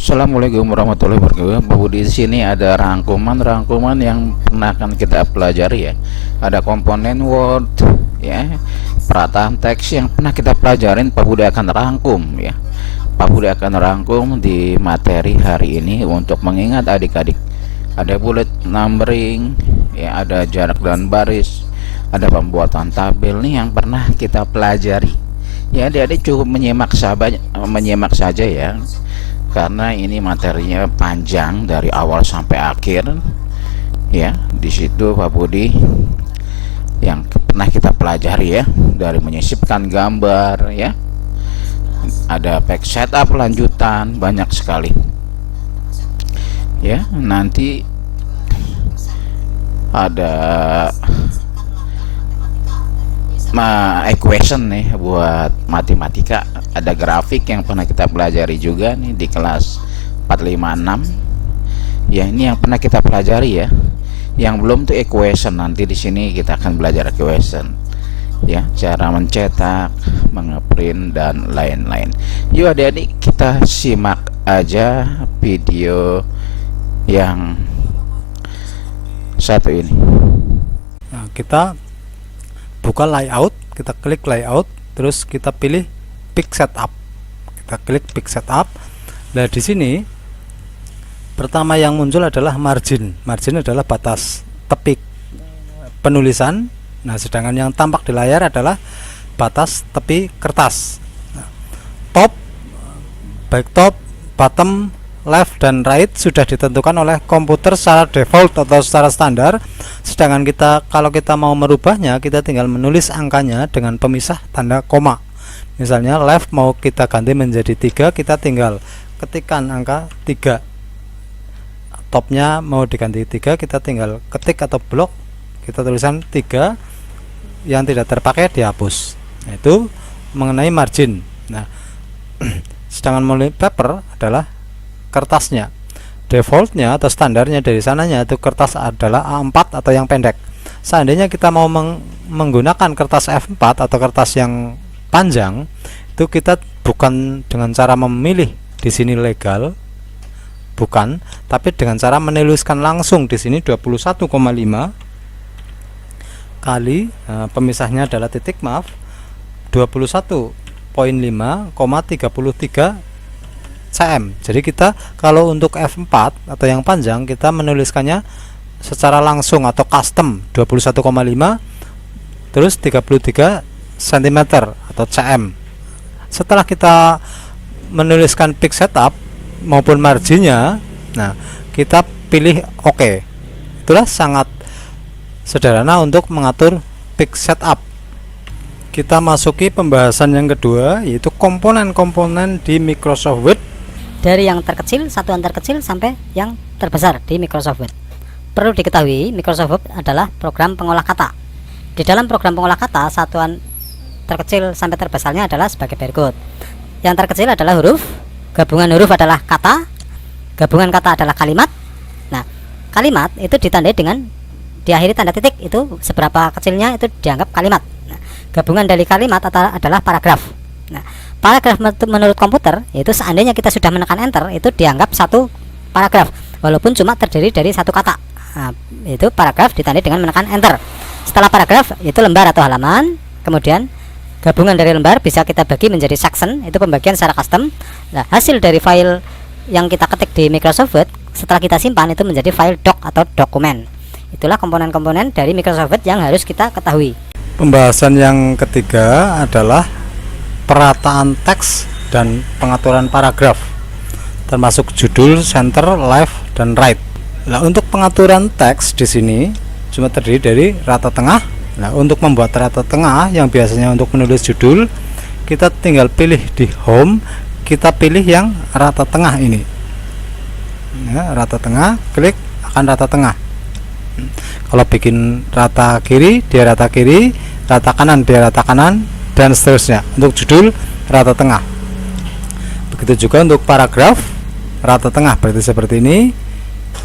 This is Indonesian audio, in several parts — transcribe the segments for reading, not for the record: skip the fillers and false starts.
Assalamualaikum warahmatullahi wabarakatuh. Bapak di sini ada rangkuman yang pernah akan kita pelajari ya. Ada komponen Word ya, perataan teks yang pernah kita pelajarin. Pak Budi akan rangkum ya. Pak Budi akan rangkum di materi hari ini untuk mengingat adik-adik. Ada bullet numbering ya, ada jarak dan baris, ada pembuatan tabel nih yang pernah kita pelajari. Ya, adik-adik cukup menyimak saja ya, karena ini materinya panjang dari awal sampai akhir ya. Di situ Pak Budi yang pernah kita pelajari ya, dari menyisipkan gambar ya, ada page setup lanjutan, banyak sekali ya. Nanti ada equation nih buat matematika, ada grafik yang pernah kita pelajari juga nih di kelas 456 ya. Ini yang pernah kita pelajari ya. Yang belum tuh equation, nanti di sini kita akan belajar equation ya, cara mencetak, mengeprint dan lain-lain. Yuk adik-adik, kita simak aja video yang satu ini. Nah, kita buka layout, kita klik layout, terus kita pilih pick setup. Kita klik pick setup. Nah, di sini pertama yang muncul adalah margin. Margin adalah batas tepi penulisan. Nah, sedangkan yang tampak di layar adalah batas tepi kertas. Nah, top, baik top, bottom, left dan right sudah ditentukan oleh komputer secara default atau secara standar. Sedangkan kalau kita mau merubahnya, kita tinggal menulis angkanya dengan pemisah tanda koma. Misalnya left mau kita ganti menjadi 3, kita tinggal ketikkan angka 3. Topnya mau diganti 3, kita tinggal ketik atau blok, kita tulisan 3, yang tidak terpakai dihapus. Nah, itu mengenai margin. Nah, sedangkan multi paper adalah kertasnya. Defaultnya atau standarnya dari sananya itu kertas adalah A4 atau yang pendek. Seandainya kita mau menggunakan kertas F4 atau kertas yang panjang, itu kita bukan dengan cara memilih di sini legal, bukan, tapi dengan cara menuliskan langsung di sini 21,5 kali, pemisahnya adalah titik, maaf, 21,5,33 cm. Jadi kita kalau untuk F4 atau yang panjang, kita menuliskannya secara langsung atau custom 21,5 terus 33 cm atau cm. Setelah kita menuliskan pick setup maupun marginnya, nah kita pilih OK. Itulah sangat sederhana untuk mengatur pick setup. Kita masuki pembahasan yang kedua, yaitu komponen-komponen di Microsoft Word, dari yang terkecil, satuan terkecil sampai yang terbesar di Microsoft Word. Perlu diketahui, Microsoft Word adalah program pengolah kata. Di dalam program pengolah kata, satuan terkecil sampai terbesarnya adalah sebagai berikut. Yang terkecil adalah huruf, gabungan huruf adalah kata, gabungan kata adalah kalimat. Nah, kalimat itu ditandai dengan diakhiri tanda titik, itu seberapa kecilnya itu dianggap kalimat. Nah, gabungan dari kalimat adalah paragraf. Nah, paragraf menurut komputer yaitu seandainya kita sudah menekan enter, itu dianggap satu paragraf walaupun cuma terdiri dari satu kata. Nah, itu paragraf ditandai dengan menekan enter. Setelah paragraf itu lembar atau halaman. Kemudian gabungan dari lembar bisa kita bagi menjadi section, itu pembagian secara custom. Nah, hasil dari file yang kita ketik di Microsoft Word setelah kita simpan itu menjadi file doc atau dokumen. Itulah komponen-komponen dari Microsoft Word yang harus kita ketahui. Pembahasan yang ketiga adalah perataan teks dan pengaturan paragraf, termasuk judul, center, left, dan right. Nah, untuk pengaturan teks di sini cuma terdiri dari rata tengah. Nah, untuk membuat rata tengah yang biasanya untuk menulis judul, kita tinggal pilih di home, kita pilih yang rata tengah ini. Ya, rata tengah, klik akan rata tengah. Kalau bikin rata kiri, dia rata kiri, rata kanan, dia rata kanan, dan seterusnya. Untuk judul rata tengah. Begitu juga untuk paragraf rata tengah, berarti seperti ini,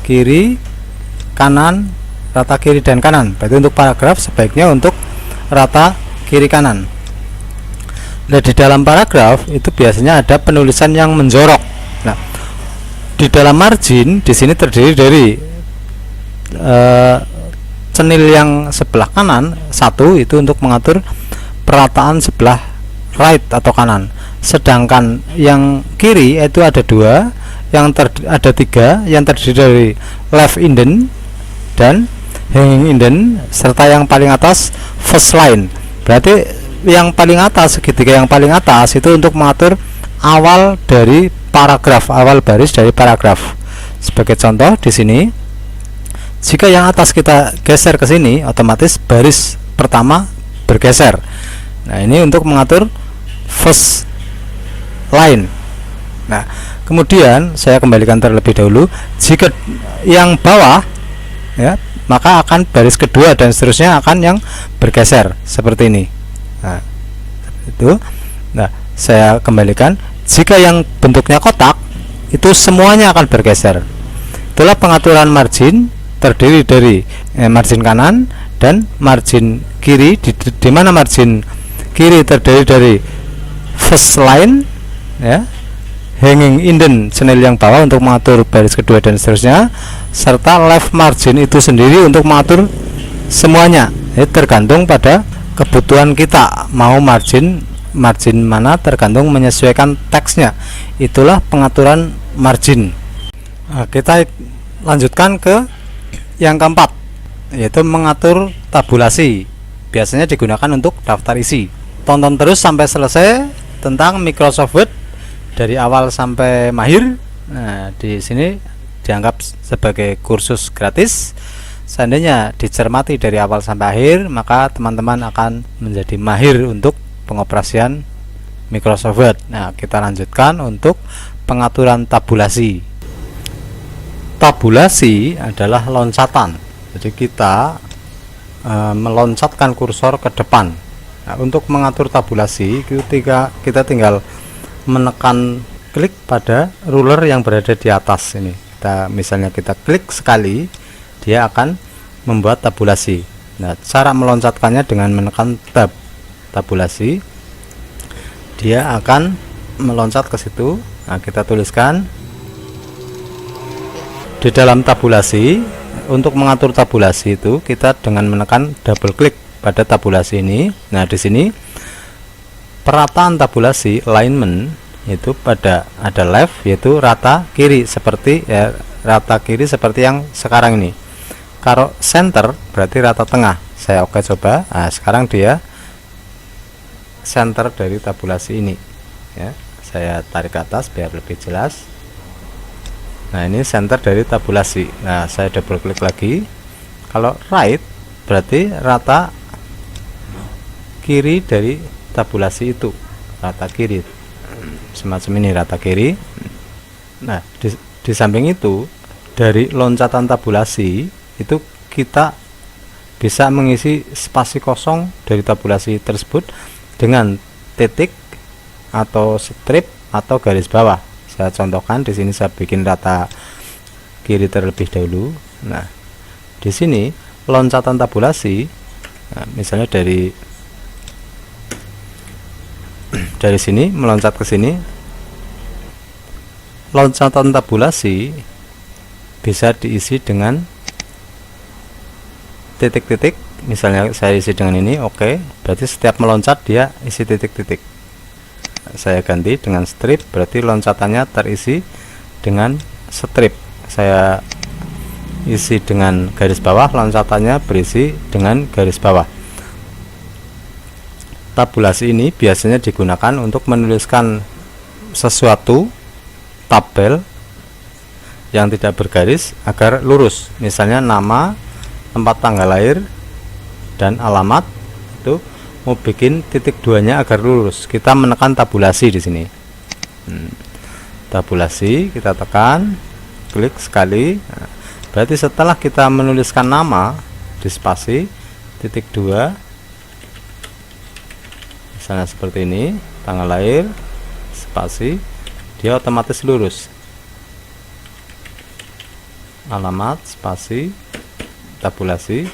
kiri, kanan, rata kiri dan kanan. Berarti untuk paragraf sebaiknya untuk rata kiri kanan. Nah, di dalam paragraf itu biasanya ada penulisan yang menjorok. Nah, di dalam margin di sini terdiri dari cenil yang sebelah kanan satu itu untuk mengatur perataan sebelah right atau kanan, sedangkan yang kiri itu ada dua, ada tiga yang terdiri dari left indent dan hanging indent, serta yang paling atas first line. Berarti yang paling atas, segitiga yang paling atas itu untuk mengatur awal dari paragraf, awal baris dari paragraf. Sebagai contoh di sini, jika yang atas kita geser ke sini, otomatis baris pertama bergeser. Nah, ini untuk mengatur first line. Nah, kemudian saya kembalikan terlebih dahulu, jika yang bawah ya, maka akan baris kedua dan seterusnya akan yang bergeser seperti ini. Nah, itu. Nah, saya kembalikan, jika yang bentuknya kotak itu semuanya akan bergeser. Itulah pengaturan margin, terdiri dari margin kanan dan margin kiri, di mana margin kiri terdiri dari first line ya, hanging indent cenil yang bawah untuk mengatur baris kedua dan seterusnya, serta left margin itu sendiri untuk mengatur semuanya. Tergantung pada kebutuhan kita, mau margin mana, tergantung menyesuaikan teksnya. Itulah pengaturan margin. Nah, kita lanjutkan ke yang keempat, yaitu mengatur tabulasi. Biasanya digunakan untuk daftar isi. Tonton terus sampai selesai tentang Microsoft Word dari awal sampai mahir. Nah, di sini dianggap sebagai kursus gratis. Seandainya dicermati dari awal sampai akhir, maka teman-teman akan menjadi mahir untuk pengoperasian Microsoft Word. Nah, kita lanjutkan untuk pengaturan tabulasi. Tabulasi adalah loncatan. Jadi kita meloncatkan kursor ke depan. Nah, untuk mengatur tabulasi, ketika kita tinggal menekan klik pada ruler yang berada di atas ini. Misalnya kita klik sekali, dia akan membuat tabulasi. Nah, cara meloncatkannya dengan menekan tab tabulasi, dia akan meloncat ke situ. Nah, kita tuliskan di dalam tabulasi. Untuk mengatur tabulasi itu kita dengan menekan double klik pada tabulasi ini. Nah, di sini perataan tabulasi alignment itu pada ada left, yaitu rata kiri, seperti ya, rata kiri seperti yang sekarang ini. Kalau center berarti rata tengah. Saya oke coba. Nah, sekarang dia center dari tabulasi ini ya. Saya tarik ke atas biar lebih jelas. Nah, ini center dari tabulasi. Nah, saya double klik lagi. Kalau right berarti rata kiri dari tabulasi itu, rata kiri, semacam ini, rata kiri. Nah, di samping itu, dari loncatan tabulasi itu kita bisa mengisi spasi kosong dari tabulasi tersebut dengan titik atau strip atau garis bawah. Saya contohkan di sini, saya bikin rata kiri terlebih dahulu. Nah, di sini loncatan tabulasi, nah, misalnya dari sini meloncat ke sini, loncatan tabulasi bisa diisi dengan titik-titik. Misalnya saya isi dengan ini, oke. Berarti setiap meloncat dia isi titik-titik. Saya ganti dengan strip, berarti loncatannya terisi dengan strip. Saya isi dengan garis bawah, loncatannya berisi dengan garis bawah. Tabulasi ini biasanya digunakan untuk menuliskan sesuatu, tabel yang tidak bergaris agar lurus. Misalnya nama, tempat tanggal lahir, dan alamat. Itu mau bikin titik duanya agar lurus, kita menekan tabulasi di sini. Tabulasi kita tekan, klik sekali. Nah, berarti setelah kita menuliskan nama di spasi, titik dua, misalnya seperti ini, tanggal lahir, spasi, dia otomatis lurus. Alamat, spasi, tabulasi,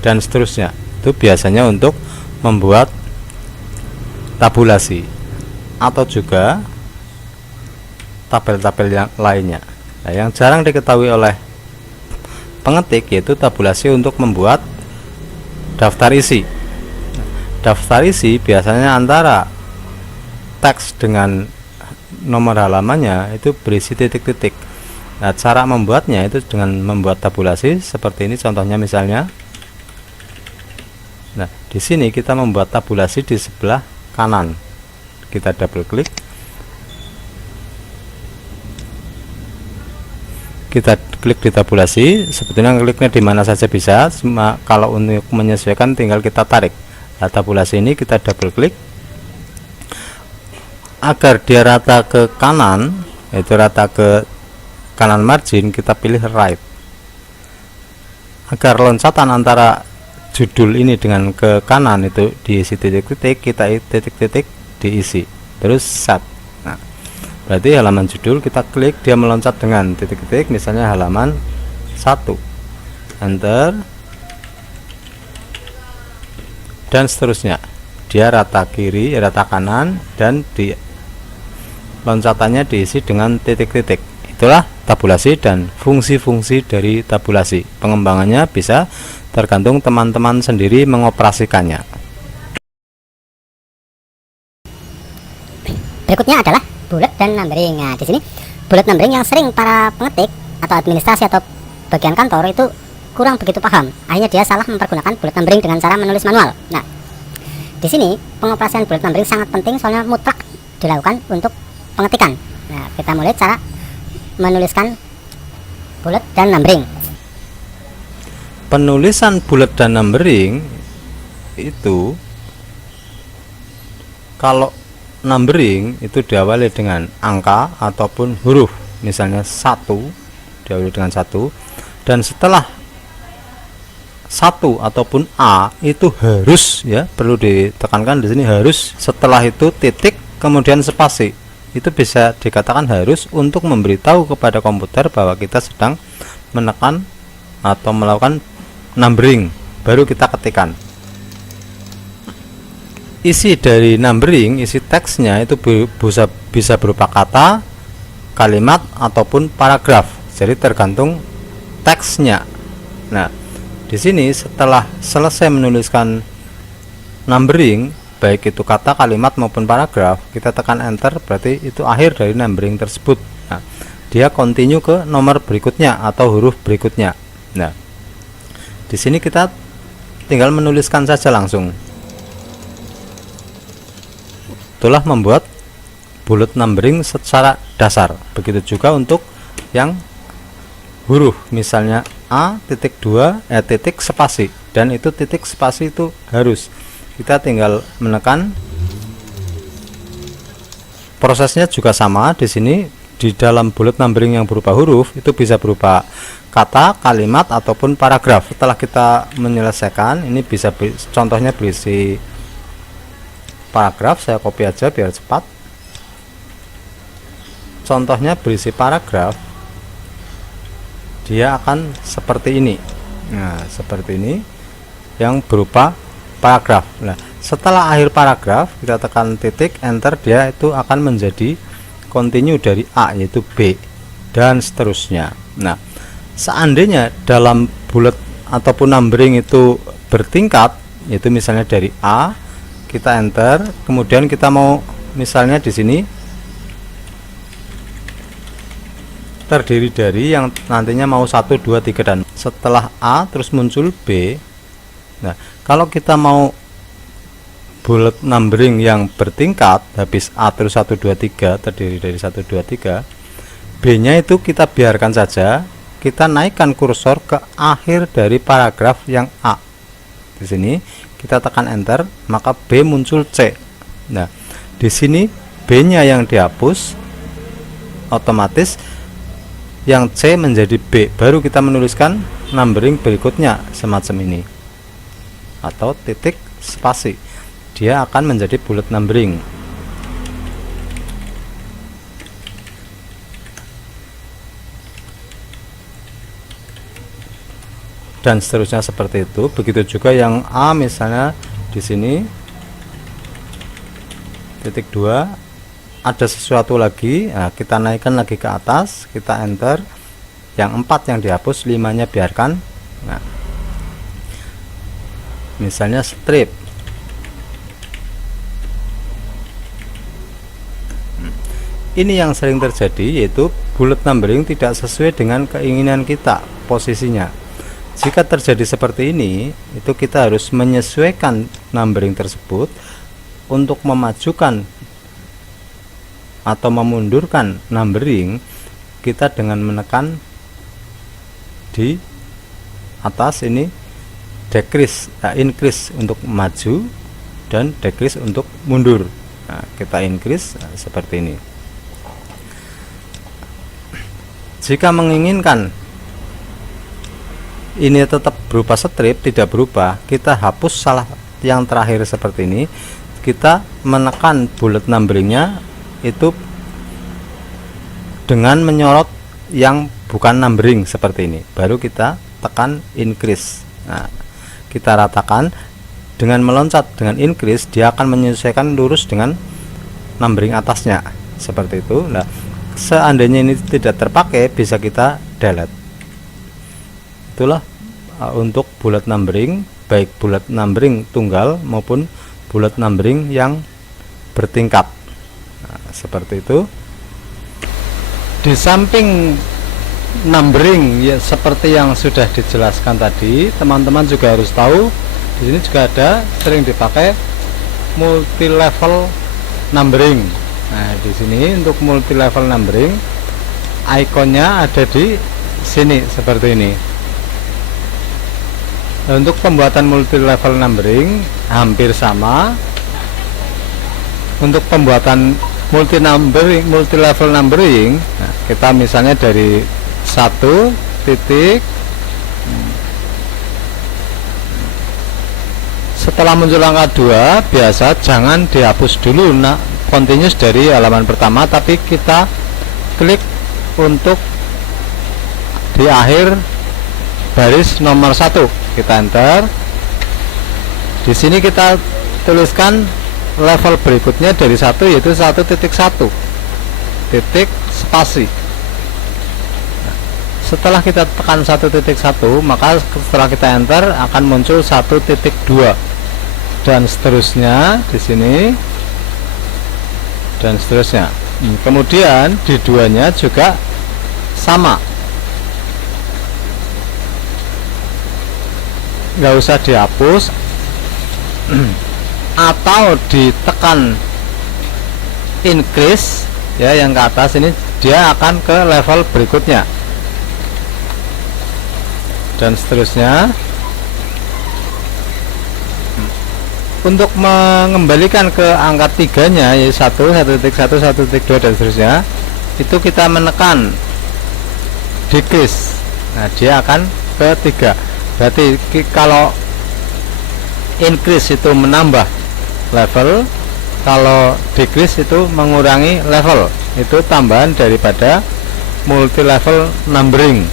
dan seterusnya. Itu biasanya untuk membuat tabulasi. atau juga tabel-tabel yang lainnya. Nah, yang jarang diketahui oleh pengetik yaitu tabulasi untuk membuat daftar isi. Daftar isi biasanya antara teks dengan nomor halamannya itu berisi titik-titik. Nah, cara membuatnya itu dengan membuat tabulasi seperti ini contohnya misalnya. Nah, di sini kita membuat tabulasi di sebelah kanan. Kita double klik. Kita klik di tabulasi, sebetulnya kliknya di mana saja bisa, kalau untuk menyesuaikan tinggal kita tarik. Nah, tabulasi ini kita double klik agar dia rata ke kanan, yaitu rata ke kanan margin, kita pilih right. Agar loncatan antara judul ini dengan ke kanan itu diisi titik-titik, kita titik-titik diisi, terus set. Nah, berarti halaman judul kita klik, dia meloncat dengan titik-titik, misalnya halaman 1, enter, dan seterusnya. Dia rata kiri, rata kanan, dan di loncatannya diisi dengan titik-titik. Itulah tabulasi dan fungsi-fungsi dari tabulasi. Pengembangannya bisa tergantung teman-teman sendiri mengoperasikannya. Berikutnya adalah bullet dan numbering. Nah, di sini bullet numbering yang sering para pengetik atau administrasi atau bagian kantor itu kurang begitu paham. Akhirnya dia salah mempergunakan bullet numbering dengan cara menulis manual. Nah, di sini pengoperasian bullet numbering sangat penting soalnya mutlak dilakukan untuk pengetikan. Nah, kita mulai cara menuliskan bullet dan numbering. Penulisan bullet dan numbering itu, kalau numbering itu diawali dengan angka ataupun huruf, misalnya 1 diawali dengan 1, dan setelah 1 ataupun A itu harus, ya perlu ditekankan di sini harus, setelah itu titik kemudian spasi. Itu bisa dikatakan harus untuk memberitahu kepada komputer bahwa kita sedang menekan atau melakukan numbering, baru kita ketikkan. Isi dari numbering, isi teksnya itu bisa berupa kata, kalimat, ataupun paragraf. Jadi tergantung teksnya. Nah, di sini setelah selesai menuliskan numbering, baik itu kata, kalimat maupun paragraf, kita tekan enter, berarti itu akhir dari numbering tersebut. Nah, dia continue ke nomor berikutnya atau huruf berikutnya. Nah, di sini kita tinggal menuliskan saja langsung. Itulah membuat bullet numbering secara dasar. Begitu juga untuk yang huruf, misalnya A titik 2 titik spasi, dan itu titik spasi itu harus. Kita tinggal menekan. Prosesnya juga sama di sini. Di dalam bullet numbering yang berupa huruf itu bisa berupa kata, kalimat, ataupun paragraf. Setelah kita menyelesaikan, ini bisa contohnya berisi paragraf. Saya copy aja biar cepat. Contohnya berisi paragraf, dia akan seperti ini. Nah, seperti ini yang berupa paragraf. Nah, setelah akhir paragraf kita tekan titik enter, dia itu akan menjadi continue dari A yaitu B dan seterusnya. Nah, seandainya dalam bullet ataupun numbering itu bertingkat, yaitu misalnya dari A kita enter, kemudian kita mau misalnya di sini terdiri dari yang nantinya mau 1 2 3 dan setelah A terus muncul B. Nah, kalau kita mau bullet numbering yang bertingkat, habis A terus 1 2 3 terdiri dari 1 2 3, B nya itu kita biarkan saja, kita naikkan kursor ke akhir dari paragraf yang A. Di sini kita tekan enter, maka B muncul C. Nah, di sini B nya yang dihapus, otomatis yang C menjadi B, baru kita menuliskan numbering berikutnya semacam ini atau titik spasi, dia akan menjadi bullet numbering. Dan seterusnya seperti itu. Begitu juga yang A, misalnya di sini titik 2 ada sesuatu lagi, nah, kita naikkan lagi ke atas, kita enter. Yang 4 yang dihapus, 5-nya biarkan. Nah, misalnya strip. Ini yang sering terjadi, yaitu bullet numbering tidak sesuai dengan keinginan kita posisinya. Jika terjadi seperti ini, itu kita harus menyesuaikan numbering tersebut untuk memajukan atau memundurkan numbering kita dengan menekan di atas ini decrease, increase untuk maju dan decrease untuk mundur. Nah, kita increase seperti ini. Jika menginginkan ini tetap berupa strip, tidak berubah, kita hapus salah yang terakhir seperti ini. Kita menekan bullet numberingnya itu dengan menyorot yang bukan numbering seperti ini, baru kita tekan increase. Nah, kita ratakan dengan meloncat dengan increase, dia akan menyesuaikan lurus dengan numbering atasnya seperti itu. Nah, seandainya ini tidak terpakai, bisa kita delete. Itulah untuk bullet numbering, baik bullet numbering tunggal maupun bullet numbering yang bertingkat. Nah, seperti itu. Di samping numbering ya, seperti yang sudah dijelaskan tadi, teman-teman juga harus tahu di sini juga ada sering dipakai multi level numbering. Nah, di sini untuk multi level numbering ikonnya ada di sini seperti ini. Nah, untuk pembuatan multi level numbering hampir sama. Untuk pembuatan multi level numbering, nah, kita misalnya dari 1 titik, setelah muncul angka 2 biasa jangan dihapus dulu, nah, continuous dari halaman pertama, tapi kita klik untuk di akhir baris nomor 1, kita enter. Di sini kita tuliskan level berikutnya dari 1, yaitu 1.1 titik spasi. Setelah kita tekan 1.1, maka setelah kita enter akan muncul 1.2 dan seterusnya di sini dan seterusnya. Kemudian di 2-nya juga sama, nggak usah dihapus atau ditekan increase ya, yang ke atas ini dia akan ke level berikutnya dan seterusnya. Untuk mengembalikan ke angka 3-nya yaitu 1.1, 1.2 dan seterusnya, itu kita menekan decrease. Nah, dia akan ke 3. Berarti kalau increase itu menambah level, kalau decrease itu mengurangi level. Itu tambahan daripada multi level numbering.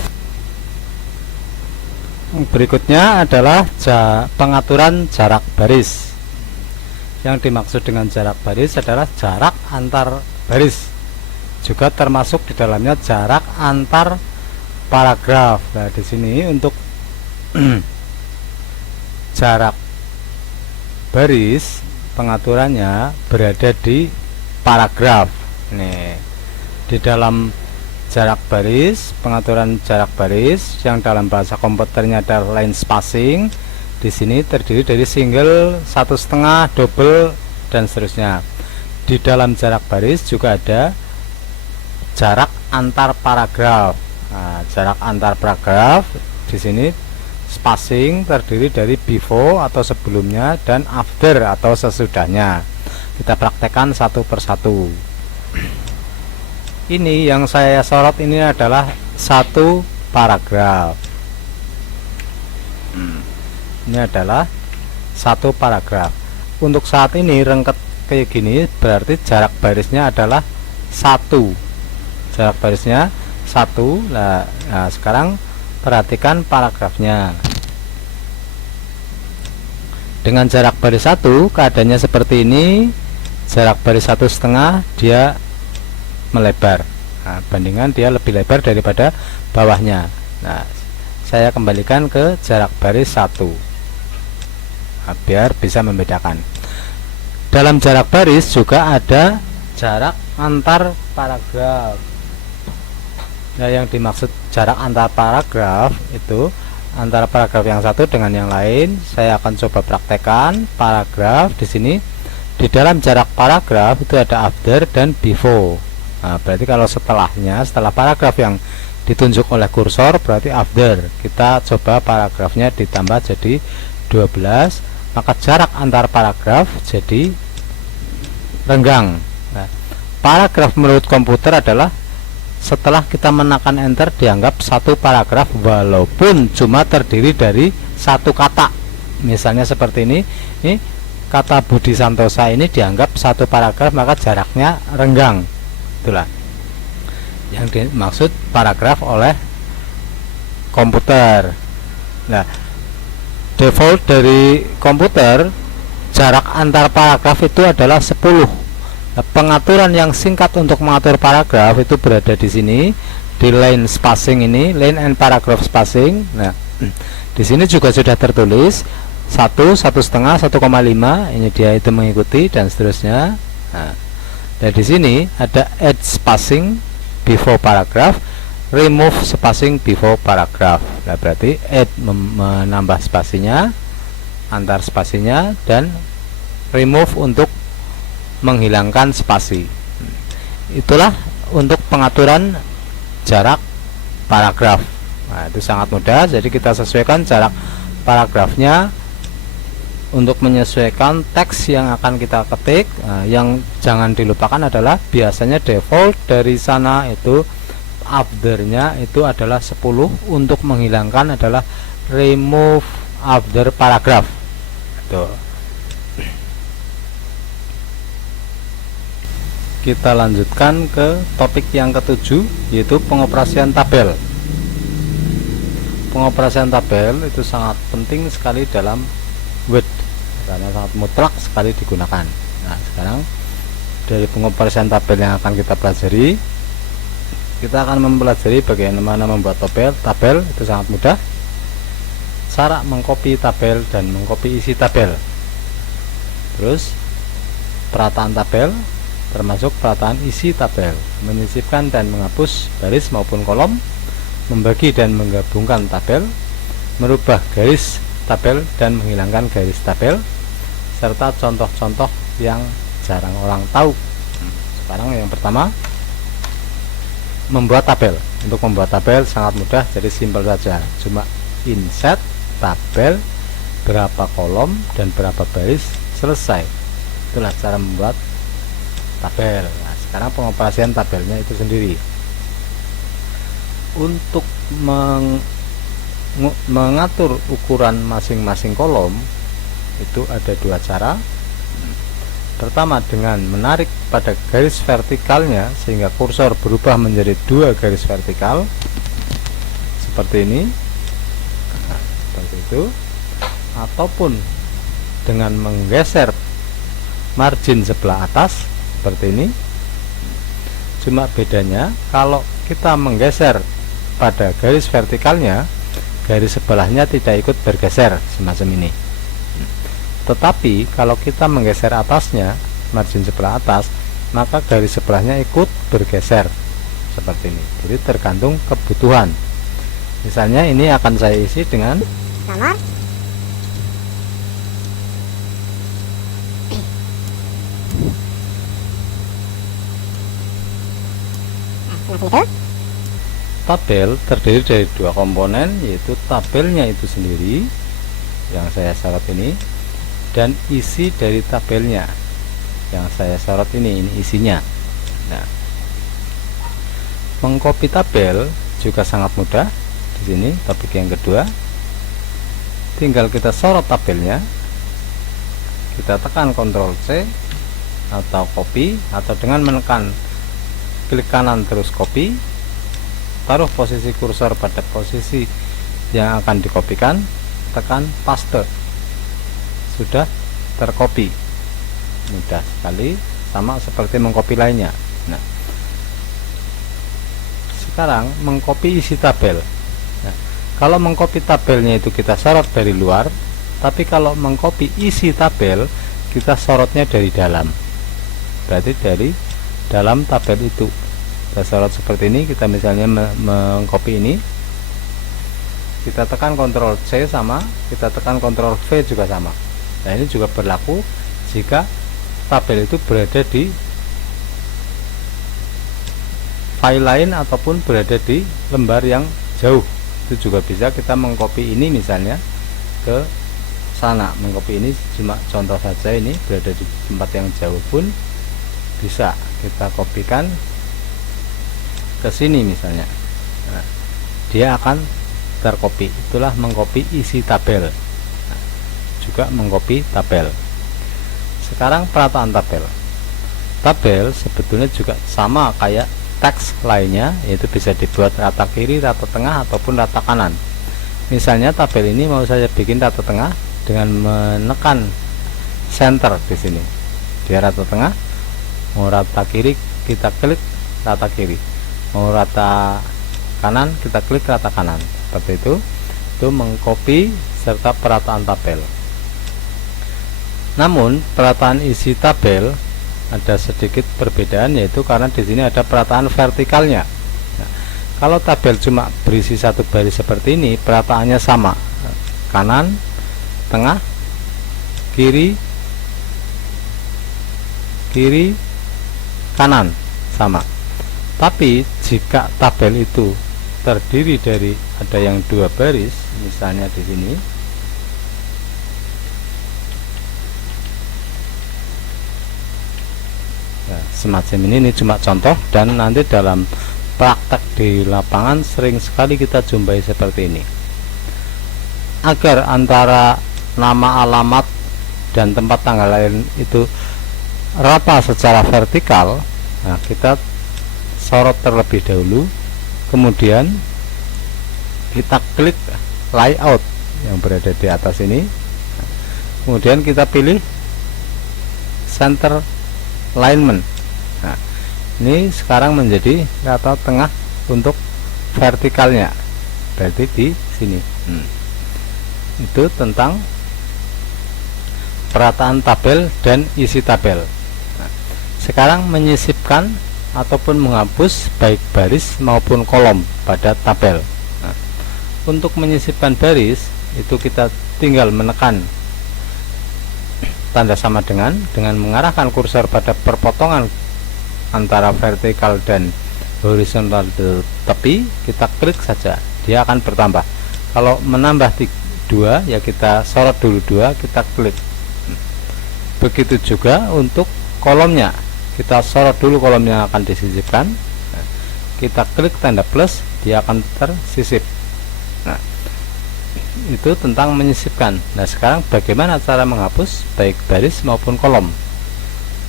Berikutnya adalah pengaturan jarak baris. Yang dimaksud dengan jarak baris adalah jarak antar baris, juga termasuk di dalamnya jarak antar paragraf. Nah, di sini untuk jarak baris pengaturannya berada di paragraf. Nih, di dalam jarak baris, pengaturan jarak baris yang dalam bahasa komputernya adalah line spacing. Di sini terdiri dari single, 1,5, double dan seterusnya. Di dalam jarak baris juga ada jarak antar paragraf. Nah, jarak antar paragraf di sini spacing terdiri dari before atau sebelumnya dan after atau sesudahnya. Kita praktekkan satu persatu. Ini yang saya sorot ini adalah satu paragraf. Ini adalah satu paragraf. Untuk saat ini rengket kayak gini, berarti jarak barisnya adalah 1. Jarak barisnya 1. Nah, sekarang perhatikan paragrafnya. Dengan jarak baris 1 keadaannya seperti ini. jarak baris 1,5 dia melebar. Nah, bandingan dia lebih lebar daripada bawahnya. Nah, saya kembalikan ke jarak baris 1. Nah, biar bisa membedakan. Dalam jarak baris juga ada jarak antar paragraf. Nah, yang dimaksud jarak antar paragraf itu antara paragraf yang satu dengan yang lain. Saya akan coba praktekkan paragraf di sini. Di dalam jarak paragraf itu ada after dan before. Nah, berarti kalau setelahnya, setelah paragraf yang ditunjuk oleh kursor berarti after. Kita coba paragrafnya ditambah jadi 12, maka jarak antar paragraf jadi renggang. Nah, paragraf menurut komputer adalah setelah kita menekan enter dianggap satu paragraf walaupun cuma terdiri dari satu kata. Misalnya seperti ini kata Budi Santosa ini dianggap satu paragraf, maka jaraknya renggang. Itulah yang dimaksud paragraf oleh komputer. Nah, default dari komputer jarak antar paragraf itu adalah 10. Nah, pengaturan yang singkat untuk mengatur paragraf itu berada di sini, di line spacing ini, line and paragraph spacing. Nah, di sini juga sudah tertulis 1, 1,5, 1,5. Ini dia itu mengikuti dan seterusnya. Nah, dan di sini ada add spacing before paragraph, remove spacing before paragraph. Nah, berarti add menambah spasinya, antar spasinya, dan remove untuk menghilangkan spasi. Itulah untuk pengaturan jarak paragraf. Nah, itu sangat mudah. Jadi kita sesuaikan jarak paragrafnya untuk menyesuaikan teks yang akan kita ketik. Nah, yang jangan dilupakan adalah biasanya default dari sana itu afternya itu adalah 10, untuk menghilangkan adalah remove after paragraph. Tuh. Kita lanjutkan ke topik yang ketujuh, yaitu pengoperasian tabel. Pengoperasian tabel itu sangat penting sekali dalam Word karena sangat mutlak sekali digunakan. Nah, sekarang dari pengoperasian tabel yang akan kita pelajari, kita akan mempelajari bagaimana membuat tabel itu sangat mudah, cara mengcopy tabel dan mengcopy isi tabel, terus perataan tabel termasuk perataan isi tabel, menyisipkan dan menghapus baris maupun kolom, membagi dan menggabungkan tabel, merubah garis tabel dan menghilangkan garis tabel, serta contoh-contoh yang jarang orang tahu. Sekarang yang pertama, membuat tabel. Untuk membuat tabel sangat mudah, jadi simpel saja, cuma insert tabel, berapa kolom dan berapa baris, selesai. Itulah cara membuat tabel. Nah, sekarang pengoperasian tabelnya itu sendiri. Untuk mengatur ukuran masing-masing kolom itu ada dua cara. Pertama, dengan menarik pada garis vertikalnya sehingga kursor berubah menjadi dua garis vertikal seperti ini. Nah, seperti itu. Ataupun dengan menggeser margin sebelah atas seperti ini. Cuma bedanya kalau kita menggeser pada garis vertikalnya, garis sebelahnya tidak ikut bergeser semacam ini. Tetapi kalau kita menggeser atasnya, margin sebelah atas, maka garis sebelahnya ikut bergeser seperti ini. Jadi tergantung kebutuhan. Misalnya ini akan saya isi dengan nomor tabel terdiri dari dua komponen, yaitu tabelnya itu sendiri yang saya sorot ini, dan isi dari tabelnya yang saya sorot ini isinya. Nah, mengcopy tabel juga sangat mudah. Di sini topik yang kedua, tinggal kita sorot tabelnya, kita tekan Ctrl C atau copy, atau dengan menekan klik kanan terus copy, taruh posisi kursor pada posisi yang akan dikopikan, tekan paste, sudah tercopy. Mudah sekali. sama seperti mengcopy lainnya. Nah, sekarang mengcopy isi tabel. Nah, kalau mengcopy tabelnya itu kita sorot dari luar, tapi kalau mengcopy isi tabel kita sorotnya dari dalam. Berarti dari dalam tabel itu kita sorot seperti ini. Kita misalnya mengcopy ini, kita tekan Ctrl C sama, kita tekan Ctrl V juga sama. Nah, ini juga berlaku jika tabel itu berada di file lain ataupun berada di lembar yang jauh. Itu juga bisa kita mengcopy ini misalnya ke sana. Mengcopy ini cuma contoh saja, ini berada di tempat yang jauh pun bisa kita kopikan ke sini misalnya. Nah, dia akan tercopy. Itulah mengcopy isi tabel. Nah, juga mengcopy tabel. Sekarang perataan tabel. Tabel sebetulnya juga sama kayak teks lainnya, yaitu bisa dibuat rata kiri, rata tengah ataupun rata kanan. Misalnya tabel ini mau saya bikin rata tengah dengan menekan center di sini. Dia rata tengah. Mau rata kiri kita klik rata kiri. Mau rata kanan kita klik rata kanan. Seperti itu mengcopy serta perataan tabel. Namun perataan isi tabel ada sedikit perbedaan, yaitu karena di sini ada perataan vertikalnya. Nah, kalau tabel cuma berisi satu baris seperti ini, perataannya sama, kanan, tengah, kiri, kiri, kanan, sama. Tapi jika tabel itu terdiri dari ada yang dua baris, misalnya di sini, nah, semacam ini cuma contoh, dan nanti dalam praktek di lapangan sering sekali kita jumpai seperti ini. Agar antara nama, alamat, dan tempat tanggal lain itu rata secara vertikal, nah, kita sorot terlebih dahulu, kemudian kita klik layout yang berada di atas ini, kemudian kita pilih center alignment. Nah, ini sekarang menjadi rata tengah untuk vertikalnya, berarti di sini. Itu tentang perataan tabel dan isi tabel. Nah, sekarang menyisipkan ataupun menghapus baik baris maupun kolom pada tabel. Nah, untuk menyisipkan baris itu kita tinggal menekan tanda sama dengan mengarahkan kursor pada perpotongan antara vertikal dan horizontal di tepi, kita klik saja, dia akan bertambah. Kalau menambah 2 ya kita sorot dulu 2, kita klik. Begitu juga untuk kolomnya, kita sorot dulu kolom yang akan disisipkan, kita klik tanda plus, dia akan tersisip. Nah, itu tentang menyisipkan. Nah, sekarang bagaimana cara menghapus baik baris maupun kolom?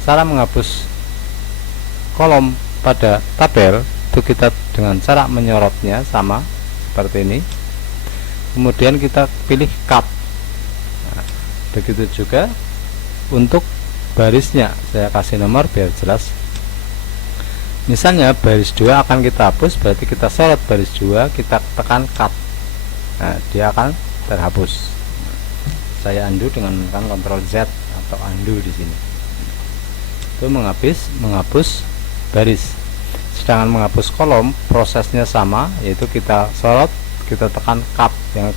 Cara menghapus kolom pada tabel itu kita dengan cara menyorotnya sama seperti ini, kemudian kita pilih cut. Nah, begitu juga untuk barisnya, saya kasih nomor biar jelas. Misalnya baris 2 akan kita hapus, berarti kita sorot baris 2, kita tekan cut. Nah, dia akan terhapus. Saya undo dengan menekan Ctrl Z atau undo di sini. Itu menghapus baris. Sedangkan menghapus kolom prosesnya sama, yaitu kita sorot, kita tekan cut yang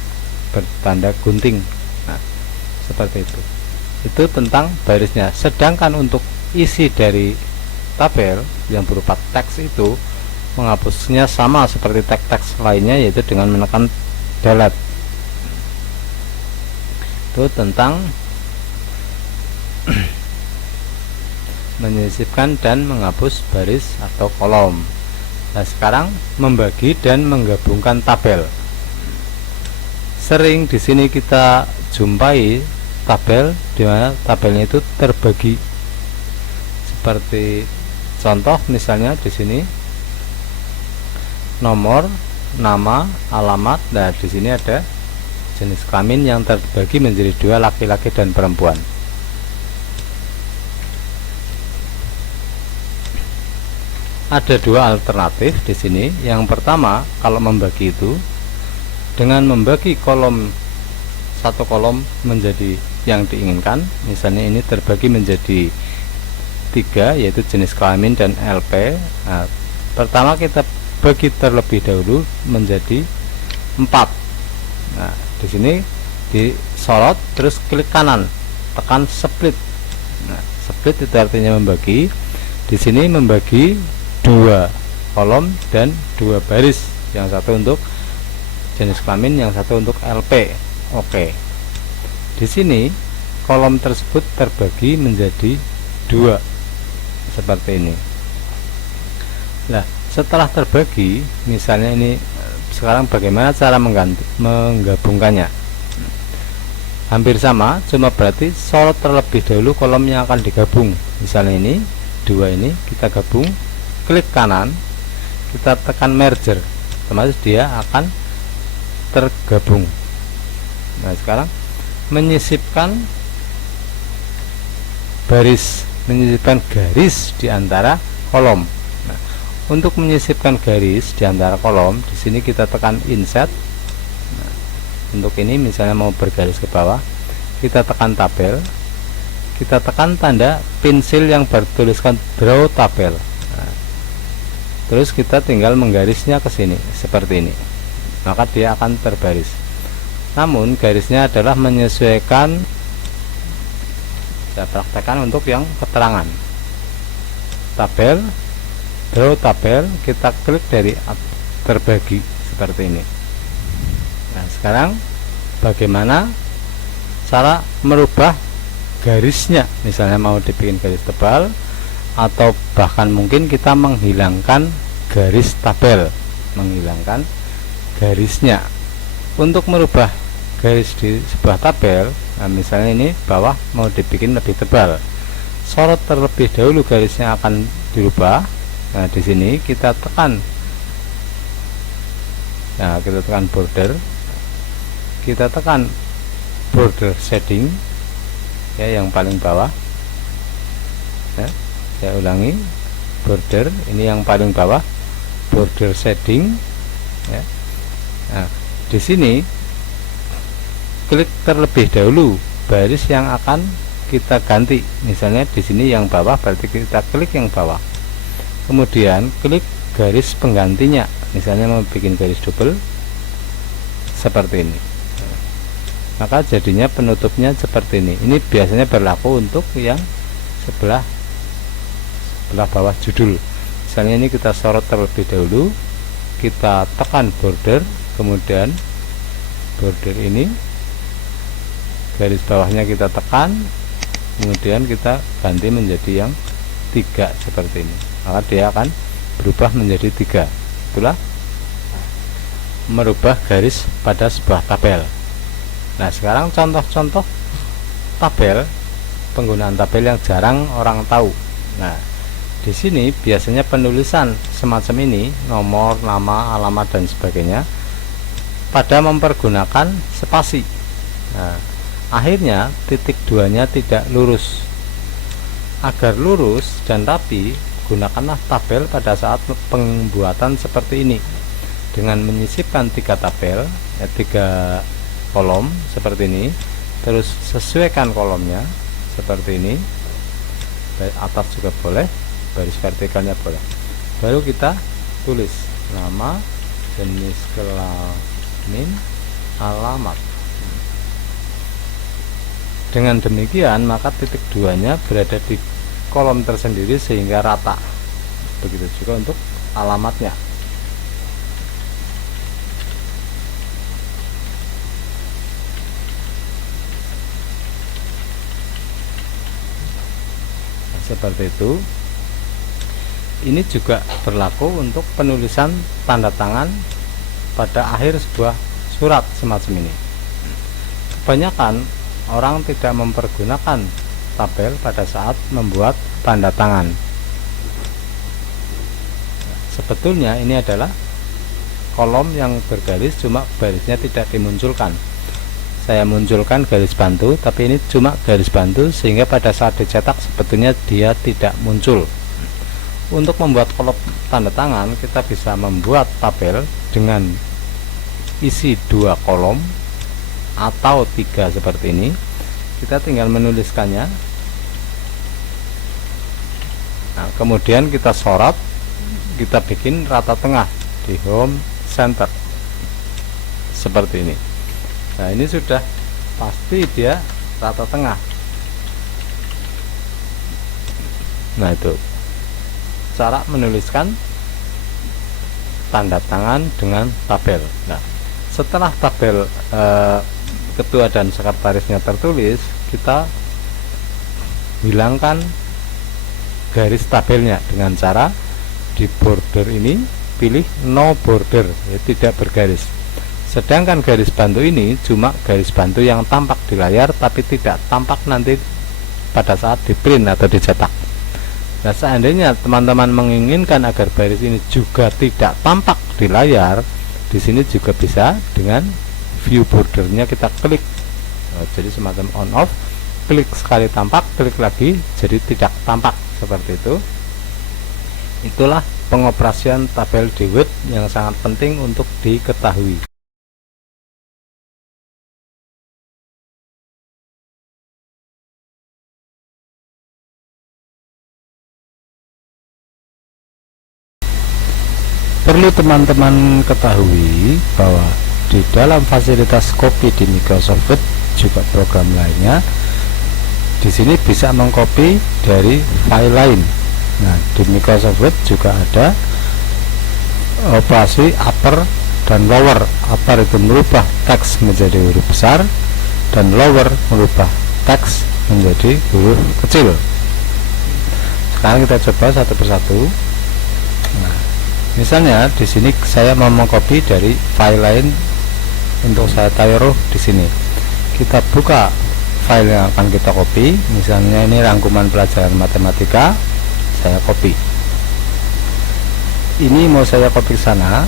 bertanda gunting. Nah, seperti itu. Itu tentang barisnya. Sedangkan untuk isi dari tabel yang berupa teks itu menghapusnya sama seperti teks-teks lainnya, yaitu dengan menekan delete. Itu tentang menyisipkan dan menghapus baris atau kolom. Nah, sekarang membagi dan menggabungkan tabel. Sering di sini kita jumpai tabel di mana tabelnya itu terbagi. Seperti contoh misalnya di sini nomor, nama, alamat. Nah, di sini ada jenis kelamin yang terbagi menjadi 2, laki-laki dan perempuan. ada dua alternatif di sini. Yang pertama, kalau membagi itu dengan membagi satu kolom menjadi yang diinginkan. Misalnya ini terbagi menjadi 3, yaitu jenis kelamin dan LP. Nah, pertama kita bagi terlebih dahulu menjadi 4. Nah, di sini disorot, terus klik kanan, tekan split. Nah, split itu artinya membagi. Di sini membagi 2 kolom dan 2 baris, yang satu untuk jenis kelamin, yang satu untuk LP. Oke. Di sini kolom tersebut terbagi menjadi 2 seperti ini. Nah, setelah terbagi, misalnya ini sekarang bagaimana cara menggabungkannya? Hampir sama, cuma berarti sorot terlebih dahulu kolom yang akan digabung. Misalnya ini 2 ini kita gabung, klik kanan, kita tekan merger, otomatis dia akan tergabung. Nah, sekarang menyisipkan garis di antara kolom. Nah, untuk menyisipkan garis di antara kolom, di sini kita tekan insert. Nah, untuk ini misalnya mau bergaris ke bawah, kita tekan tabel, kita tekan tanda pensil yang bertuliskan draw tabel. Nah, terus kita tinggal menggarisnya ke sini seperti ini, maka dia akan terbaris. Namun garisnya adalah menyesuaikan, saya praktekkan untuk yang keterangan. Tabel, draw tabel, kita klik dari terbagi seperti ini. Nah, sekarang bagaimana cara merubah garisnya? Misalnya mau dibikin garis tebal, atau bahkan mungkin kita menghilangkan garis tabel, menghilangkan garisnya. Untuk merubah garis di sebuah tabel, nah misalnya ini bawah mau dibikin lebih tebal, sorot terlebih dahulu garisnya akan dirubah. Nah, di sini kita tekan, nah kita tekan border, kita tekan border shading, ya, yang paling bawah. Ya, saya ulangi, border ini yang paling bawah, border shading, ya. Nah, di sini klik terlebih dahulu baris yang akan kita ganti. Misalnya di sini yang bawah, berarti kita klik yang bawah. Kemudian klik garis penggantinya. Misalnya mau bikin garis double seperti ini. Maka jadinya penutupnya seperti ini. Ini biasanya berlaku untuk yang sebelah bawah judul. Misalnya ini kita sorot terlebih dahulu, kita tekan border, kemudian border ini garis bawahnya kita tekan, kemudian kita ganti menjadi yang 3 seperti ini, maka dia akan berubah menjadi 3. Itulah merubah garis pada sebuah tabel. Nah, sekarang contoh-contoh tabel, penggunaan tabel yang jarang orang tahu. Nah, di sini biasanya penulisan semacam ini, nomor, nama, alamat dan sebagainya, pada mempergunakan spasi. Nah, akhirnya titik 2-nya tidak lurus. Agar lurus dan rapi, gunakanlah tabel pada saat pembuatan seperti ini, dengan menyisipkan 3 tabel, ya, 3 kolom seperti ini. Terus sesuaikan kolomnya seperti ini, dari atas juga boleh, baris vertikalnya boleh. Baru kita tulis nama, jenis kelamin, alamat. Dengan demikian maka titik 2-nya berada di kolom tersendiri sehingga rata. Begitu juga untuk alamatnya. Nah, seperti itu. Ini juga berlaku untuk penulisan tanda tangan pada akhir sebuah surat semacam ini. Kebanyakan orang tidak mempergunakan tabel pada saat membuat tanda tangan. Sebetulnya ini adalah kolom yang bergaris, cuma barisnya tidak dimunculkan. Saya munculkan garis bantu, tapi ini cuma garis bantu, sehingga pada saat dicetak sebetulnya dia tidak muncul. Untuk membuat kolom tanda tangan, kita bisa membuat tabel dengan isi 2 kolom atau 3 seperti ini. Kita tinggal menuliskannya. Nah, kemudian kita sorot, kita bikin rata tengah di home center seperti ini. Nah, ini sudah pasti dia rata tengah. Nah, itu cara menuliskan tanda tangan dengan tabel. Nah, setelah tabel ketua dan sekretarisnya tertulis, kita hilangkan garis tabelnya dengan cara di border ini pilih no border, ya, tidak bergaris. Sedangkan garis bantu ini cuma garis bantu yang tampak di layar, tapi tidak tampak nanti pada saat di print atau dicetak. Nah, seandainya teman-teman menginginkan agar baris ini juga tidak tampak di layar, di sini juga bisa dengan view bordernya kita klik. Nah, jadi semacam on off, klik sekali tampak, klik lagi jadi tidak tampak, seperti itu. Itulah pengoperasian tabel di Word yang sangat penting untuk diketahui. Perlu teman-teman ketahui bahwa di dalam fasilitas copy di Microsoft Word juga program lainnya, di sini bisa mengcopy dari file lain. Nah, di Microsoft Word juga ada operasi upper dan lower. Upper itu merubah teks menjadi huruf besar, dan lower merubah teks menjadi huruf kecil. Sekarang kita coba satu persatu. Nah, misalnya di sini saya mau mengcopy dari file lain untuk saya taruh di sini. Kita buka file yang akan kita copy. Misalnya ini rangkuman pelajaran matematika, saya copy. Ini mau saya copy ke sana.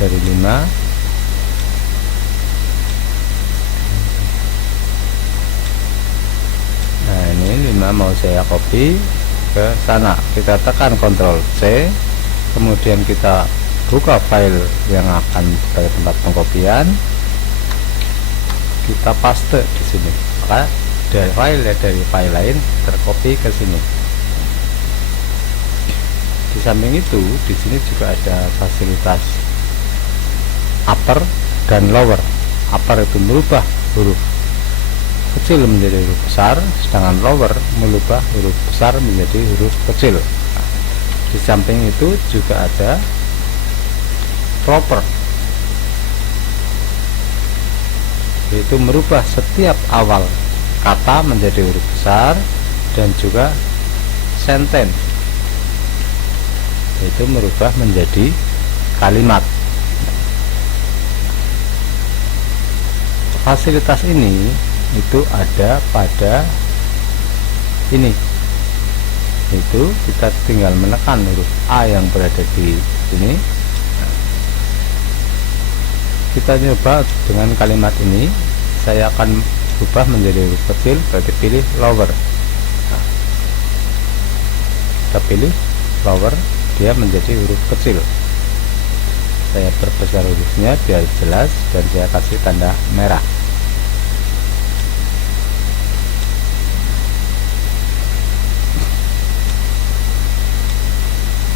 Dari 5. Nah, ini 5 mau saya copy ke sana. Kita tekan Ctrl C, kemudian kita buka file yang akan sebagai tempat pengkopian, kita paste di sini. Maka dari file lain tercopy ke sini. Di samping itu, di sini juga ada fasilitas upper dan lower. Upper itu merubah huruf kecil menjadi huruf besar, sedangkan lower merubah huruf besar menjadi huruf kecil. Di samping itu juga ada proper, yaitu merubah setiap awal kata menjadi huruf besar, dan juga sentence, yaitu merubah menjadi kalimat. Fasilitas ini itu ada pada ini, itu kita tinggal menekan huruf A yang berada di sini. Kita coba dengan kalimat ini, saya akan ubah menjadi huruf kecil, berarti pilih lower. Nah, kita pilih lower, dia menjadi huruf kecil. Saya perbesar hurufnya biar jelas, dan saya kasih tanda merah.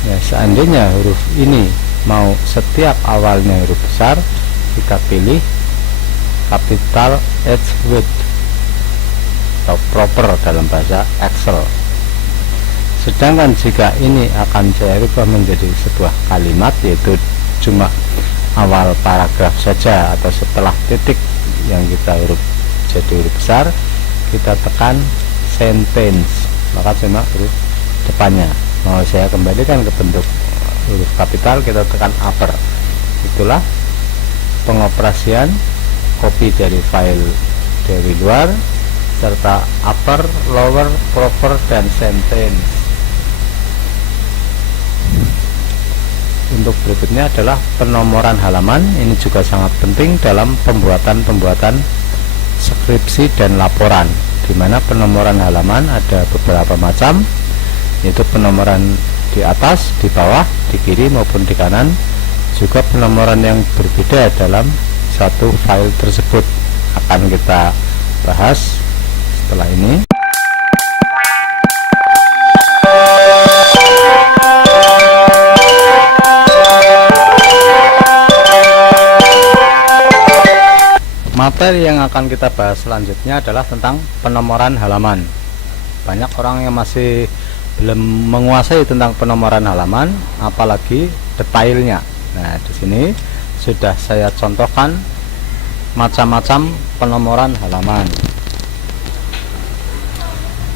Ya, seandainya huruf ini mau setiap awalnya huruf besar, kita pilih capital H word atau proper dalam bahasa Excel. Sedangkan jika ini akan saya rubah menjadi sebuah kalimat, yaitu cuma awal paragraf saja atau setelah titik yang kita huruf jadi huruf besar, kita tekan sentence, maka cuma huruf depannya. Mau saya kembalikan ke bentuk huruf kapital, kita tekan upper. Itulah pengoperasian copy dari file dari luar, serta upper, lower, proper, dan sentence. Untuk berikutnya adalah penomoran halaman. Ini juga sangat penting dalam pembuatan skripsi dan laporan. di mana penomoran halaman ada beberapa macam, yaitu penomoran di atas, di bawah, di kiri maupun di kanan, juga penomoran yang berbeda dalam satu file tersebut. Akan kita bahas setelah ini. Materi yang akan kita bahas selanjutnya adalah tentang penomoran halaman. Banyak orang yang masih belum menguasai tentang penomoran halaman, apalagi detailnya. Nah, di sini sudah saya contohkan macam-macam penomoran halaman.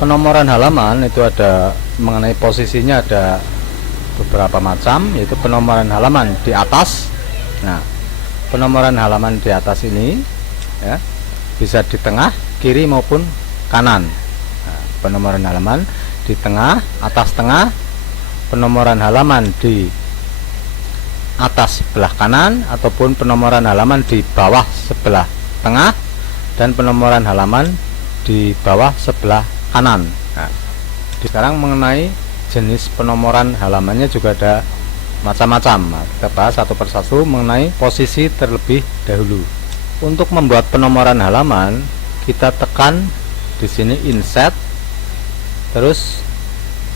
Penomoran halaman itu ada mengenai posisinya, ada beberapa macam, yaitu penomoran halaman di atas. Nah, penomoran halaman di atas ini ya, bisa di tengah, kiri maupun kanan. Nah, penomoran halaman di tengah, atas tengah, penomoran halaman di atas sebelah kanan, ataupun penomoran halaman di bawah sebelah tengah, dan penomoran halaman di bawah sebelah kanan. Nah, sekarang mengenai jenis penomoran halamannya juga ada macam-macam. Nah, kita bahas satu persatu mengenai posisi terlebih dahulu. Untuk membuat penomoran halaman, kita tekan di sini insert, terus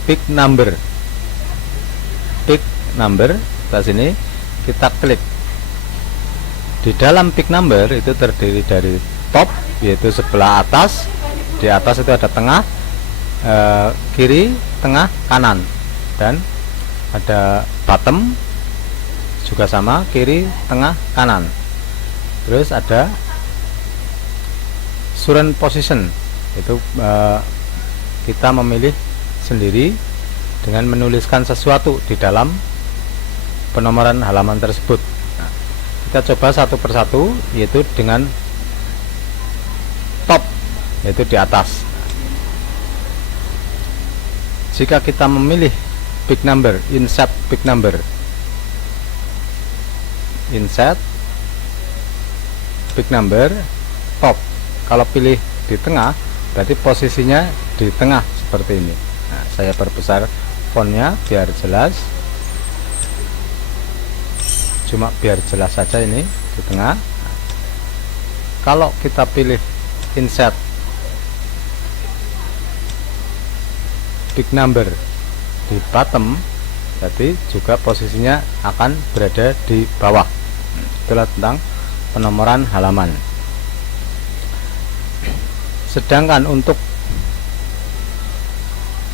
pick number. Pick number, kita sini kita klik. Di dalam pick number itu terdiri dari top, yaitu sebelah atas. Di atas itu ada tengah, kiri, tengah, kanan, dan ada bottom juga sama, kiri, tengah, kanan. Terus ada current position, itu kita memilih sendiri dengan menuliskan sesuatu di dalam penomoran halaman tersebut. Nah, kita coba satu persatu, yaitu dengan top, yaitu di atas. Jika kita memilih pick number, insert pick number, insert pick number top. Kalau pilih di tengah, berarti posisinya di tengah seperti ini. Nah, saya perbesar fontnya biar jelas, cuma biar jelas saja ini di tengah. Kalau kita pilih insert pick number di bottom, berarti juga posisinya akan berada di bawah. Itulah tentang penomoran halaman. Sedangkan untuk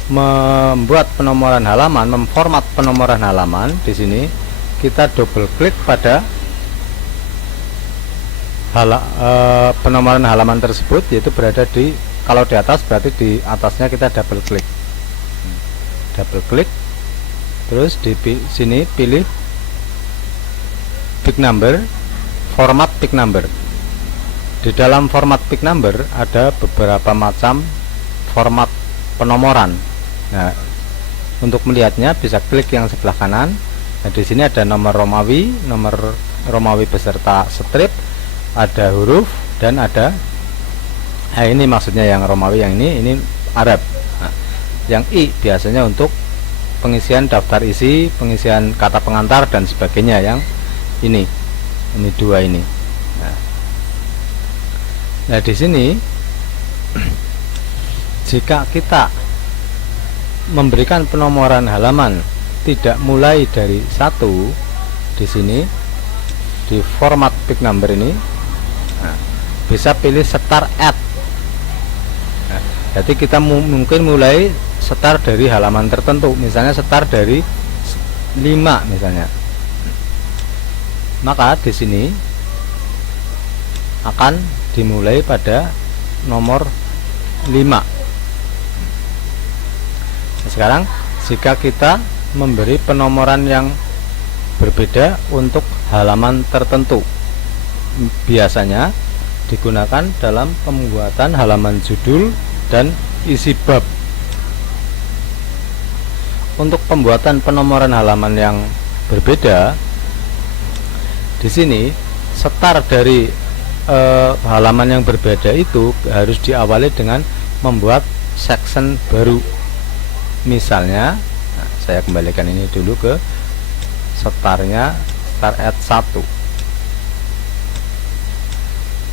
membuat penomoran halaman, memformat penomoran halaman, di sini kita double klik pada penomoran halaman tersebut, yaitu berada di, kalau di atas berarti di atasnya kita double klik. Double klik, terus di sini pilih pick number, format pick number. Di dalam format pick number ada beberapa macam format penomoran. Nah, untuk melihatnya bisa klik yang sebelah kanan. Nah, di sini ada nomor Romawi beserta strip, ada huruf, dan ada ini maksudnya yang Romawi, yang ini Arab. Nah, yang I biasanya untuk pengisian daftar isi, pengisian kata pengantar dan sebagainya. Yang ini dua ini. Nah, di sini jika kita memberikan penomoran halaman tidak mulai dari 1, di sini di format pick number ini, nah, bisa pilih start at. Nah, jadi kita mungkin mulai start dari halaman tertentu, misalnya start dari 5 misalnya. Maka di sini akan dimulai pada nomor 5. Nah, sekarang jika kita memberi penomoran yang berbeda untuk halaman tertentu, biasanya digunakan dalam pembuatan halaman judul dan isi bab. Untuk pembuatan penomoran halaman yang berbeda, di sini start dari halaman yang berbeda itu harus diawali dengan membuat section baru. Misalnya, saya kembalikan ini dulu ke startnya, start at 1.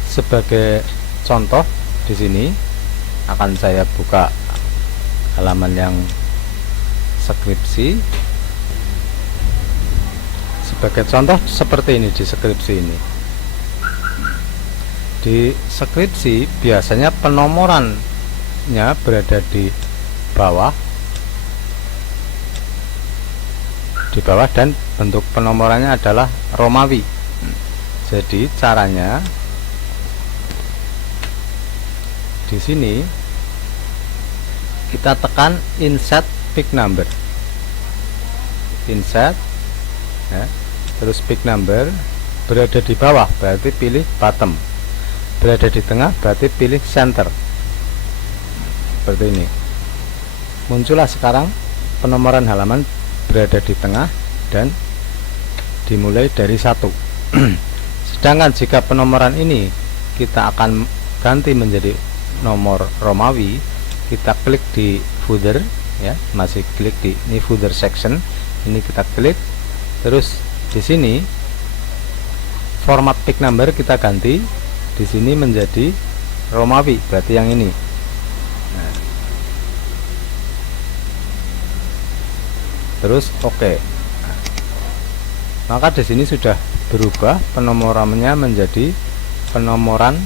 Sebagai contoh, di sini akan saya buka halaman yang skripsi. Sebagai contoh seperti ini di skripsi ini. Di skripsi biasanya penomorannya berada di bawah, dan bentuk penomorannya adalah Romawi. Jadi caranya di sini kita tekan insert pick number, insert ya, terus pick number. Berada di bawah berarti pilih bottom, berada di tengah berarti pilih center. Seperti ini. Muncullah sekarang penomoran halaman berada di tengah dan dimulai dari 1. Sedangkan jika penomoran ini kita akan ganti menjadi nomor Romawi, kita klik di footer ya, masih klik di ini footer section, ini kita klik, terus di sini format pick number kita ganti di sini menjadi Romawi, berarti yang ini. Nah, terus oke. Nah, maka di sini sudah berubah penomorannya menjadi penomoran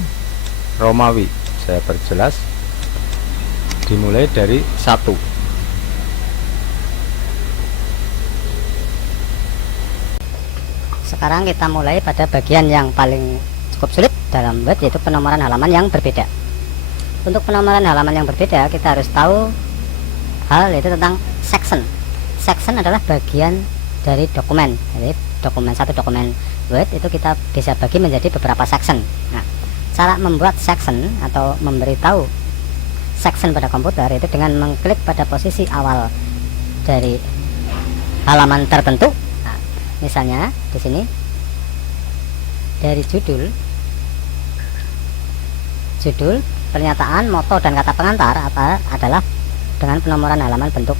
Romawi. Saya perjelas, dimulai dari 1. Sekarang kita mulai pada bagian yang paling cukup sulit dalam Word, yaitu penomoran halaman yang berbeda. Untuk penomoran halaman yang berbeda, kita harus tahu hal yaitu tentang section. Section adalah bagian dari dokumen. Jadi satu dokumen Word itu kita bisa bagi menjadi beberapa section. Nah, cara membuat section atau memberitahu section pada komputer itu dengan mengklik pada posisi awal dari halaman tertentu. Nah, misalnya di sini dari judul, pernyataan, moto, dan kata pengantar adalah dengan penomoran halaman bentuk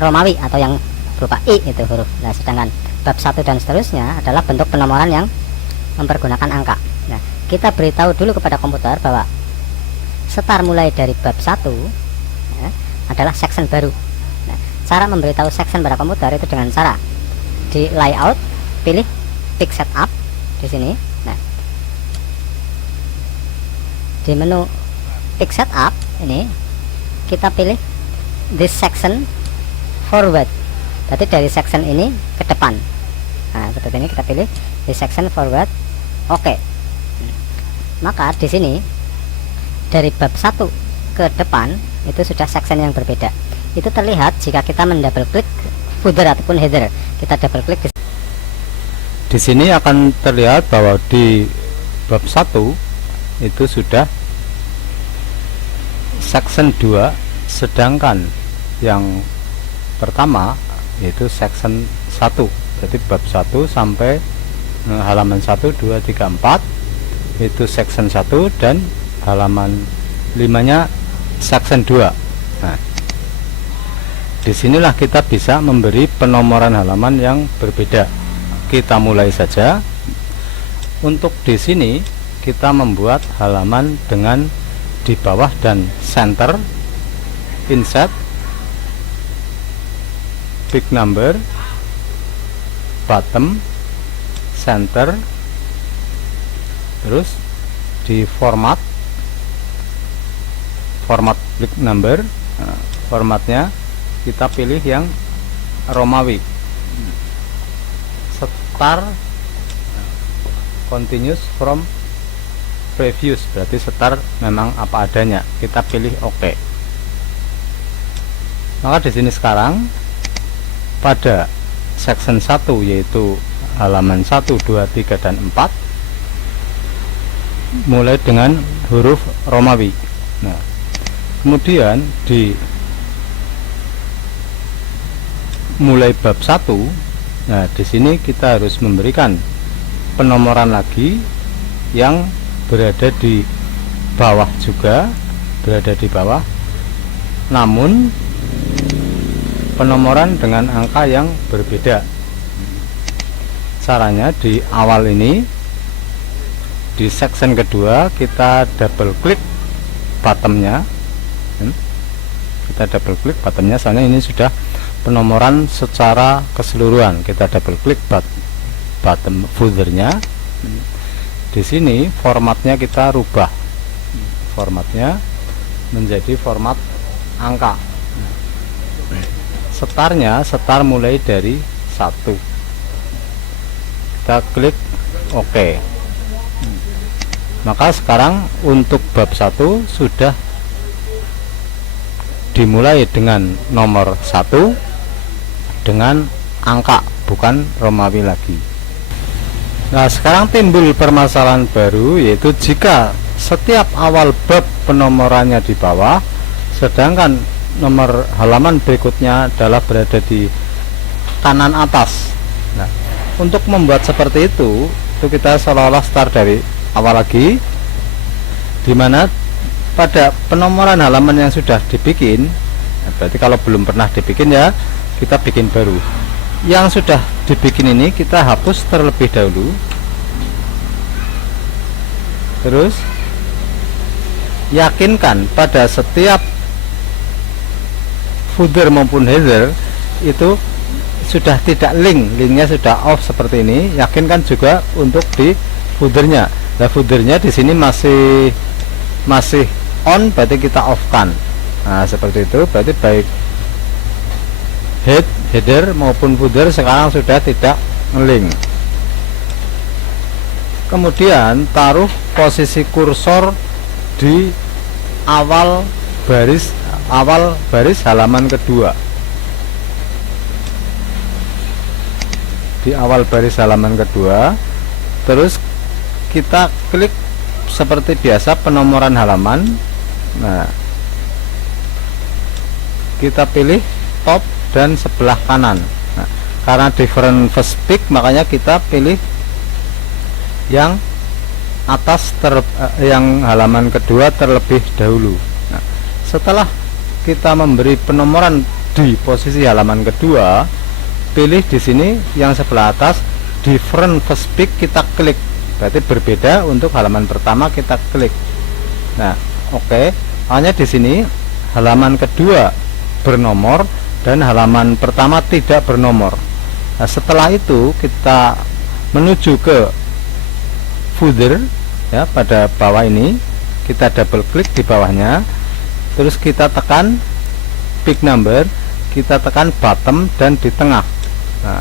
Romawi atau yang berupa I itu huruf. Nah, sedangkan bab 1 dan seterusnya adalah bentuk penomoran yang mempergunakan angka. Nah, kita beritahu dulu kepada komputer bahwa start mulai dari bab 1 ya, adalah section baru. Nah, cara memberitahu section pada komputer itu dengan cara di layout, pilih pick setup di sini. Nah, di menu pick setup ini kita pilih this section forward. Berarti dari section ini ke depan. Nah, seperti ini kita pilih this section forward. Oke. Maka di sini dari bab 1 ke depan itu sudah section yang berbeda. Itu terlihat jika kita mendouble klik footer ataupun header. Kita double klik di sini akan terlihat bahwa di bab 1 itu sudah section 2, sedangkan yang pertama yaitu section 1. Jadi bab 1 sampai halaman 1, 2, 3, 4 itu section 1 dan halaman 5-nya section 2. Nah, disinilah kita bisa memberi penomoran halaman yang berbeda. Kita mulai saja. Untuk di sini kita membuat halaman dengan di bawah dan center, insert, pick number, bottom, center, terus di format pick number. Nah, formatnya kita pilih yang Romawi. Start continuous from previous, berarti start memang apa adanya. Kita pilih OK. Maka di sini sekarang pada section 1 yaitu halaman 1, 2, 3, dan 4 mulai dengan huruf Romawi. Nah, kemudian di mulai bab 1, nah di sini kita harus memberikan penomoran lagi yang berada di bawah juga berada di bawah, namun penomoran dengan angka yang berbeda. Caranya di awal ini, di section kedua, kita double klik bottomnya. Kita double klik bottomnya, soalnya ini sudah penomoran secara keseluruhan. Kita double klik bottom footernya. Di sini formatnya kita rubah, formatnya menjadi format angka. Startnya, start mulai dari 1. Kita klik OK. Maka sekarang untuk bab 1 sudah dimulai dengan nomor 1 dengan angka, bukan Romawi lagi. Nah, sekarang timbul permasalahan baru, yaitu jika setiap awal bab penomorannya di bawah, sedangkan nomor halaman berikutnya adalah berada di kanan atas. Nah, untuk membuat seperti itu kita seolah-olah start dari awal lagi, dimana pada penomoran halaman yang sudah dibikin, berarti kalau belum pernah dibikin ya kita bikin baru. Yang sudah dibikin ini kita hapus terlebih dahulu, terus yakinkan pada setiap footer maupun header itu sudah tidak linknya sudah off seperti ini. Yakinkan juga untuk di footernya. Nah, footernya di sini masih on, berarti kita off kan. Nah, seperti itu, berarti baik header maupun footer sekarang sudah tidak link. Kemudian taruh posisi kursor di awal baris halaman kedua. Di awal baris halaman kedua, terus kita klik seperti biasa penomoran halaman. Nah, kita pilih top dan sebelah kanan. Nah, karena different first pick, makanya kita pilih yang atas yang halaman kedua terlebih dahulu. Nah, setelah kita memberi penomoran di posisi halaman kedua, pilih di sini yang sebelah atas different first pick, kita klik. Berarti berbeda untuk halaman pertama, kita klik. Nah, oke. Hanya di sini halaman kedua bernomor dan halaman pertama tidak bernomor. Nah, setelah itu kita menuju ke footer ya, pada bawah ini kita double klik di bawahnya, terus kita tekan pick number, kita tekan bottom dan di tengah. Nah,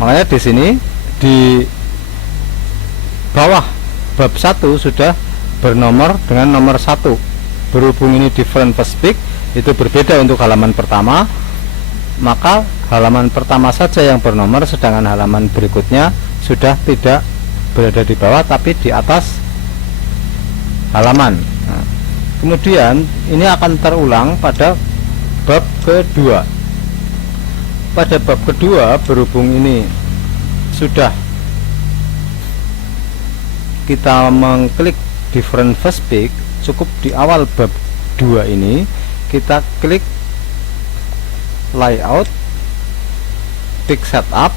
makanya di sini di bawah bab 1 sudah bernomor dengan nomor 1. Berhubung ini different first pick, itu berbeda untuk halaman pertama, maka halaman pertama saja yang bernomor, sedangkan halaman berikutnya sudah tidak berada di bawah tapi di atas halaman. Nah, kemudian ini akan terulang pada bab kedua. Pada bab kedua, berhubung ini sudah kita mengklik different first pick, cukup di awal bab 2 ini kita klik layout, pick setup,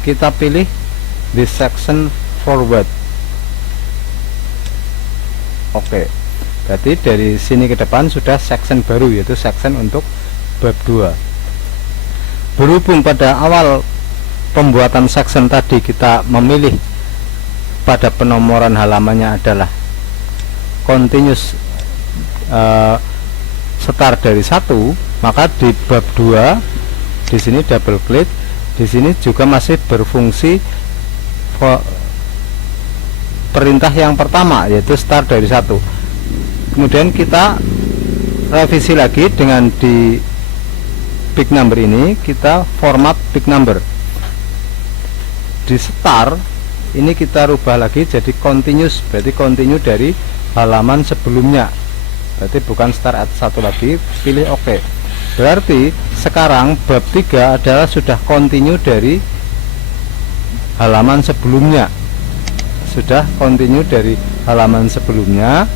kita pilih di section forward. Oke, berarti dari sini ke depan sudah section baru, yaitu section untuk bab 2. Berhubung pada awal pembuatan section tadi kita memilih pada penomoran halamannya adalah continuous start dari 1, maka di bab 2 di sini double klik, di sini juga masih berfungsi perintah yang pertama, yaitu start dari 1. Kemudian kita revisi lagi dengan di pick number ini, kita format pick number. Di start ini kita rubah lagi jadi continuous, berarti continue dari halaman sebelumnya, berarti bukan start at 1 lagi. Pilih OK. Berarti sekarang bab 3 adalah sudah continue dari halaman sebelumnya, sudah continue dari halaman sebelumnya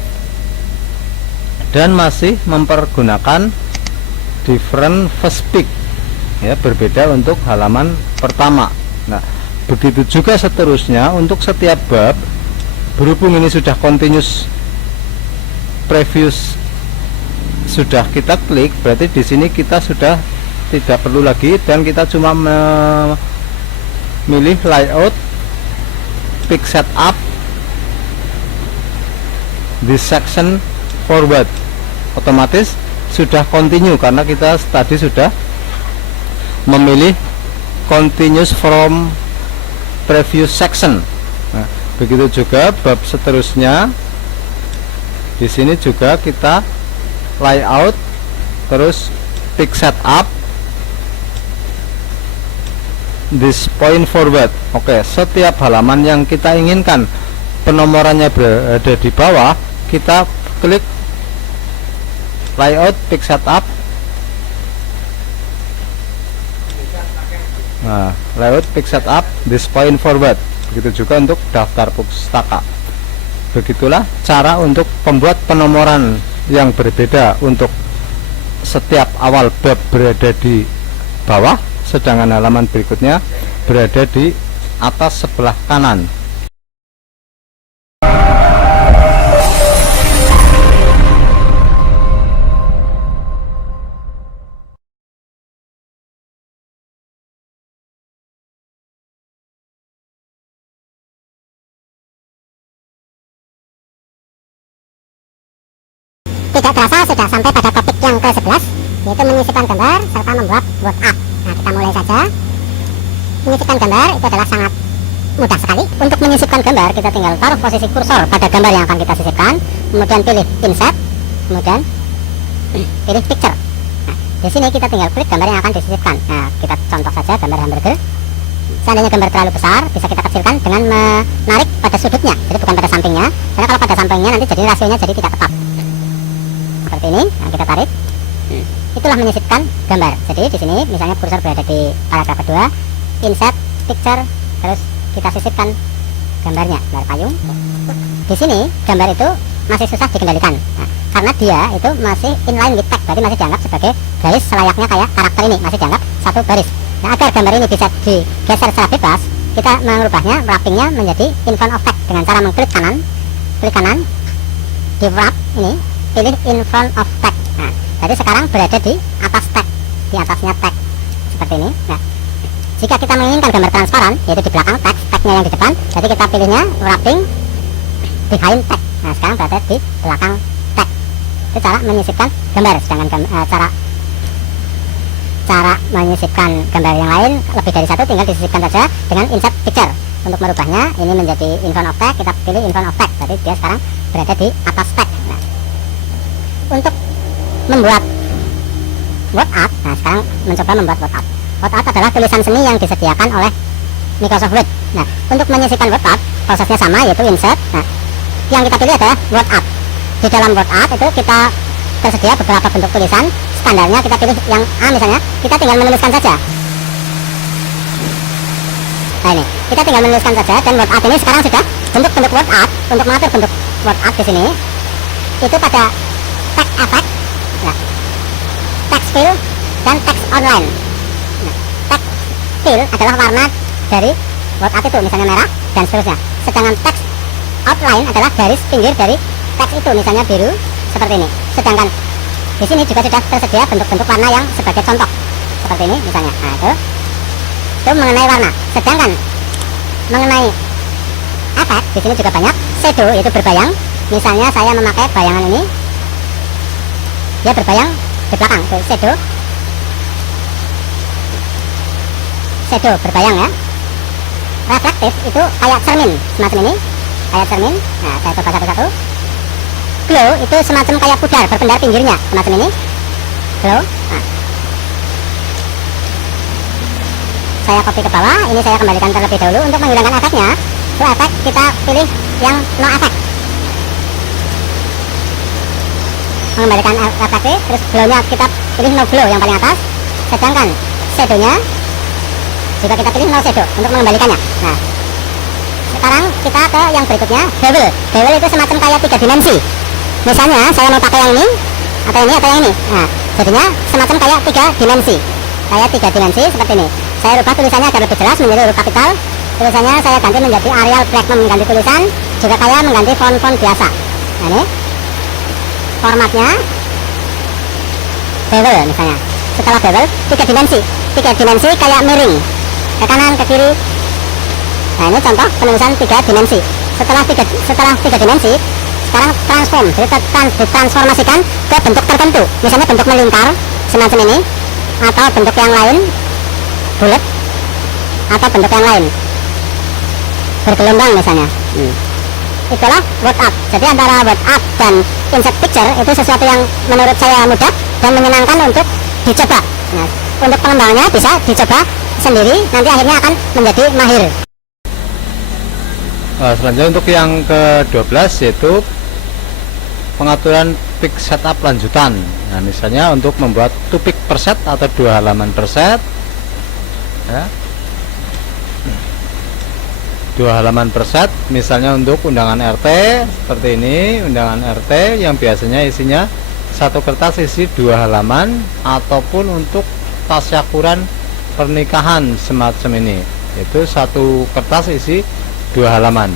dan masih mempergunakan different first pick ya, berbeda untuk halaman pertama. Nah, begitu juga seterusnya untuk setiap bab. Berhubung ini sudah continuous previous sudah kita klik, berarti di sini kita sudah tidak perlu lagi dan kita cuma memilih layout, pick setup, this section forward, otomatis sudah continue karena kita tadi sudah memilih continuous from previous section. Nah, begitu juga bab seterusnya. Di sini juga kita layout, terus pick setup, this point forward. Oke, setiap halaman yang kita inginkan penomorannya berada di bawah, kita klik layout, pick setup. Nah, layout, pick setup, this point forward. Begitu juga untuk daftar pustaka. Begitulah cara untuk membuat penomoran yang berbeda untuk setiap awal bab berada di bawah, sedangkan halaman berikutnya berada di atas sebelah kanan. Tidak terasa sudah sampai pada topik yang ke-11, yaitu menyisipkan gambar serta membuat word art. Nah, kita mulai saja. Menyisipkan gambar itu adalah sangat mudah sekali. Untuk menyisipkan gambar, kita tinggal taruh posisi kursor pada gambar yang akan kita sisipkan, kemudian pilih insert, kemudian pilih picture. Nah, di sini kita tinggal klik gambar yang akan disisipkan. Nah, kita contoh saja gambar hamburger. Seandainya gambar terlalu besar, bisa kita kecilkan dengan menarik pada sudutnya, jadi bukan pada sampingnya. Karena kalau pada sampingnya nanti jadi rasionya jadi tidak tepat. Seperti ini, nah kita tarik. Itulah menyisipkan gambar. Jadi di sini misalnya kursor berada di paragraf kedua, insert, picture, terus kita sisipkan gambarnya, gambar payung. Di sini gambar itu masih susah dikendalikan, nah, karena dia itu masih inline with text, berarti masih dianggap sebagai garis selayaknya kayak karakter ini, masih dianggap satu baris. Nah, agar gambar ini bisa digeser secara bebas, kita mengubahnya, wrappingnya menjadi in front of text dengan cara mengklik kanan, klik kanan, di wrap ini, pilih in front of text. Nah, jadi sekarang berada di atas text, di atasnya text seperti ini. Nah, jika kita menginginkan gambar transparan, yaitu di belakang text, textnya yang di depan, jadi kita pilihnya wrapping behind text. Nah, sekarang berada di belakang text. Itu cara menyisipkan gambar. Sedangkan cara menyisipkan gambar yang lain lebih dari satu, tinggal disisipkan saja dengan insert picture. Untuk merubahnya, ini menjadi in front of text, kita pilih in front of text, jadi dia sekarang berada di atas text. Nah, untuk membuat word art, nah sekarang mencoba membuat word art. Word art adalah tulisan seni yang disediakan oleh Microsoft Word. Nah, untuk menyisipkan word art, prosesnya sama, yaitu insert. Nah, yang kita pilih adalah word art. Di dalam word art itu kita tersedia beberapa bentuk tulisan. Standarnya kita pilih yang A misalnya, kita tinggal menuliskan saja. Nah ini, kita tinggal menuliskan saja, dan word art ini sekarang sudah bentuk-bentuk word art. Untuk mengatur bentuk word art di sini, itu pada text effect, nah, text fill, dan text online. Nah, text fill adalah warna dari word art itu, misalnya merah dan seterusnya. Sedangkan text outline adalah garis pinggir dari teks itu, misalnya biru seperti ini. Sedangkan di sini juga sudah tersedia bentuk-bentuk warna yang sebagai contoh seperti ini misalnya. Nah, itu mengenai warna. Sedangkan mengenai efek di sini juga banyak. Shadow yaitu berbayang. Misalnya saya memakai bayangan ini, dia berbayang di belakang. Itu shadow berbayang ya. Reflektif itu kayak cermin, semacam ini, kayak cermin. Nah, saya coba satu-satu. Glow itu semacam kayak pudar berpendar pinggirnya, semacam ini. Glow. Nah, saya copy ke bawah. Ini saya kembalikan terlebih dahulu. Untuk menghilangkan efeknya, itu efek kita pilih yang no effect. Mengembalikan reflektif, terus glownya kita pilih no glow yang paling atas. Sedangkan shadownya juga kita pilih no shadow untuk mengembalikannya. Nah, Sekarang kita ke yang berikutnya, bevel. Bevel itu semacam kayak 3 dimensi. Misalnya saya mau pakai yang ini atau yang ini. Nah, jadinya semacam kayak 3 dimensi. Kayak 3 dimensi seperti ini. Saya rubah tulisannya agar lebih jelas menjadi huruf kapital. Tulisannya saya ganti menjadi Arial Black mengganti tulisan, juga kayak mengganti font-font biasa. Nah, ini formatnya bevel misalnya. Setelah bevel 3 dimensi. 3 dimensi kayak miring ke kanan ke kiri. Nah, ini contoh penulisan 3 dimensi. Setelah 3 dimensi, sekarang transform, jadi ditransformasikan ke bentuk tertentu. Misalnya bentuk melingkar semacam ini, atau bentuk yang lain bulat, atau bentuk yang lain bergelombang misalnya. Itulah word art. Jadi antara word art dan insert picture itu sesuatu yang menurut saya mudah dan menyenangkan untuk dicoba. Nah, untuk pengembangannya bisa dicoba sendiri, nanti akhirnya akan menjadi mahir. Selanjutnya untuk yang ke-12 yaitu pengaturan pick setup lanjutan. Nah, misalnya untuk membuat 2 pick per set atau 2 halaman per set ya. 2 halaman per set, misalnya untuk undangan RT seperti ini, undangan RT yang biasanya isinya 1 kertas isi 2 halaman, ataupun untuk tasyakuran pernikahan semacam ini, itu 1 kertas isi 2 halaman.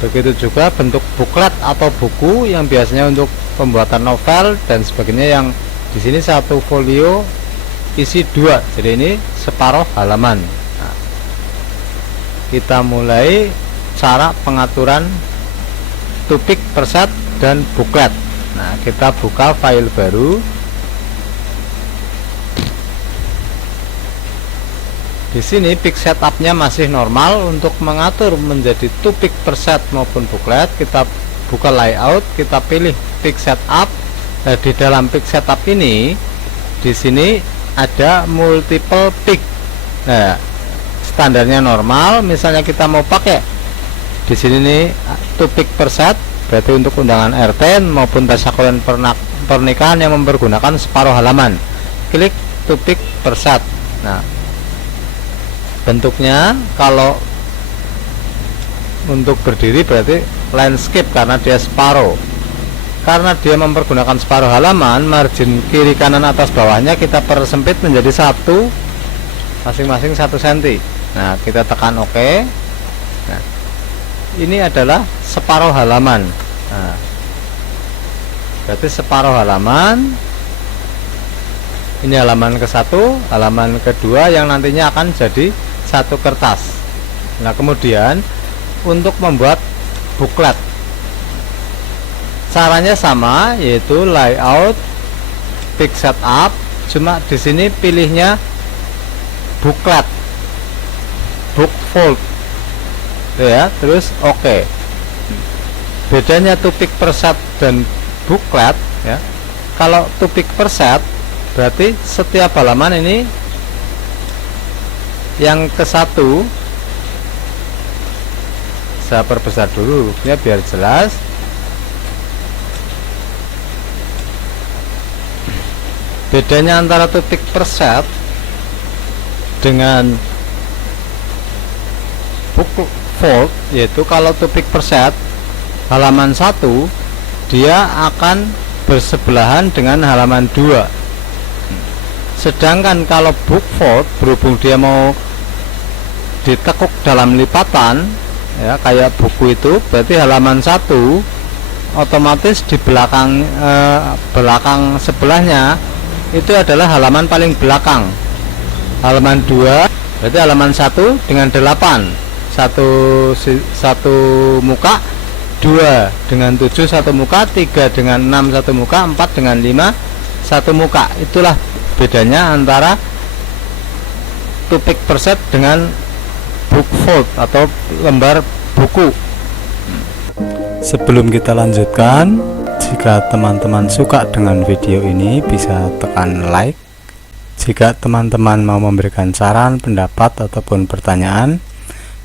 Begitu juga bentuk buklet atau buku yang biasanya untuk pembuatan novel dan sebagainya, yang di sini 1 folio isi 2, jadi ini separuh halaman. Nah, kita mulai cara pengaturan 2 pick per set dan buklet. Nah, kita buka file baru. Di sini pick setupnya masih normal. Untuk mengatur menjadi 2 pick per set maupun buklet, kita buka layout, kita pilih pick setup. Nah, di dalam pick setup ini, di sini ada multiple pick. Nah, standarnya normal. Misalnya kita mau pakai di sini nih 2 pick per set, berarti untuk undangan RT maupun tasyakuran pernikahan yang mempergunakan separuh halaman, klik 2 pick per set. Nah, bentuknya kalau untuk berdiri berarti landscape karena dia separuh. Karena dia mempergunakan separuh halaman, margin kiri kanan atas bawahnya kita persempit menjadi 1, masing-masing 1 cm. Nah, kita tekan OK. Nah, ini adalah separuh halaman. Nah, berarti separuh halaman. Ini halaman ke-1, halaman kedua yang nantinya akan jadi 1 kertas. Nah, kemudian untuk membuat buklet, caranya sama, yaitu layout, pick setup, cuma di sini pilihnya buklet, book fold, ya, terus OK. Bedanya 2 pick per set dan buklet, ya. Kalau 2 pick per set berarti setiap halaman ini yang ke-1, saya perbesar dulu hurufnya biar jelas. Bedanya antara 2 pick per set dengan book fold, yaitu kalau 2 pick per set halaman 1 dia akan bersebelahan dengan halaman 2. Sedangkan kalau book fold, berhubung dia mau ditekuk dalam lipatan, ya, kayak buku itu, berarti halaman 1 otomatis di belakang sebelahnya itu adalah halaman paling belakang. Halaman 2 berarti halaman 1 dengan 8, satu muka, 2 dengan 7 satu muka, 3 dengan 6 satu muka, 4 dengan 5 satu muka. Itulah bedanya antara 2 pick per set dengan book fold atau lembar buku. Sebelum kita lanjutkan, jika teman-teman suka dengan video ini bisa tekan like. Jika teman-teman mau memberikan saran, pendapat ataupun pertanyaan,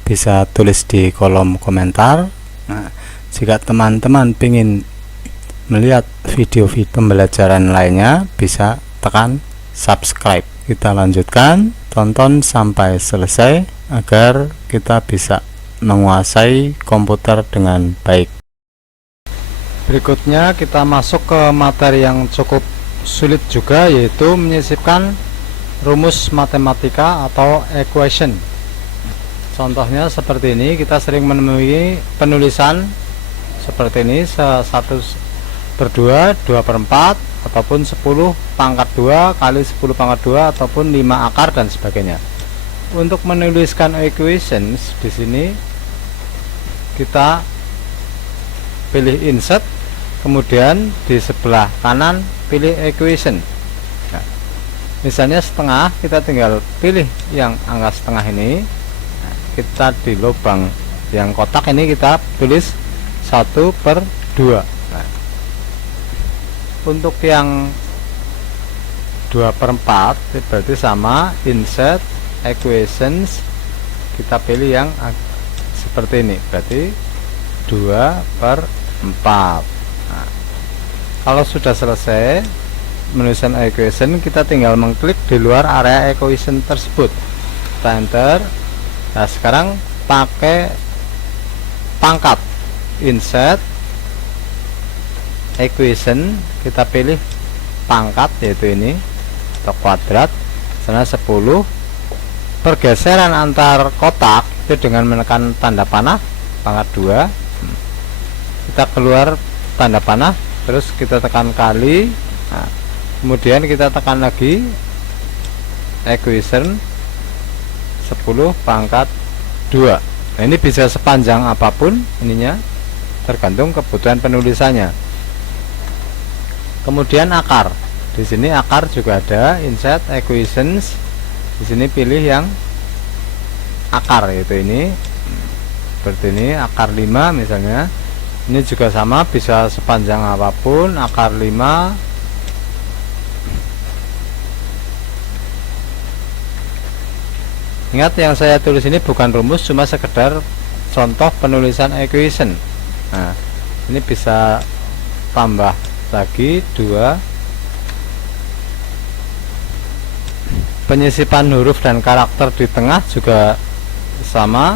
bisa tulis di kolom komentar. Nah, jika teman-teman ingin melihat video-video pembelajaran lainnya, bisa tekan subscribe. Kita lanjutkan, tonton sampai selesai agar kita bisa menguasai komputer dengan baik. Berikutnya kita masuk ke materi yang cukup sulit juga, yaitu menyisipkan rumus matematika atau equation. Contohnya seperti ini, kita sering menemui penulisan seperti ini, 1/2, 2/4, ataupun 10 pangkat 2 kali 10 pangkat 2, ataupun 5 akar dan sebagainya. Untuk menuliskan equations di sini kita pilih insert, kemudian di sebelah kanan pilih equation. Nah, misalnya setengah, kita tinggal pilih yang angka setengah ini. Nah, kita di lubang yang kotak ini kita tulis 1/2. Nah, untuk yang 2/4 berarti sama, insert equations, kita pilih yang seperti ini, berarti 2/4. Nah, kalau sudah selesai menuliskan equation, kita tinggal mengklik di luar area equation tersebut, kita enter. Nah, sekarang pakai pangkat, insert equation, kita pilih pangkat, yaitu ini atau kuadrat, sana 10. Pergeseran antar kotak itu dengan menekan tanda panah pangkat 2, kita keluar tanda panah, terus kita tekan kali. Nah, kemudian kita tekan lagi equation 10 pangkat 2. Nah, ini bisa sepanjang apapun ininya, tergantung kebutuhan penulisannya. Kemudian akar, di sini akar juga ada, insert equations, di sini pilih yang akar, yaitu ini, seperti ini, akar 5 misalnya. Ini juga sama, bisa sepanjang apapun, akar 5. Ingat, yang saya tulis ini bukan rumus, cuma sekedar contoh penulisan equation. Nah, ini bisa tambah lagi 2. Penyisipan huruf dan karakter di tengah juga sama.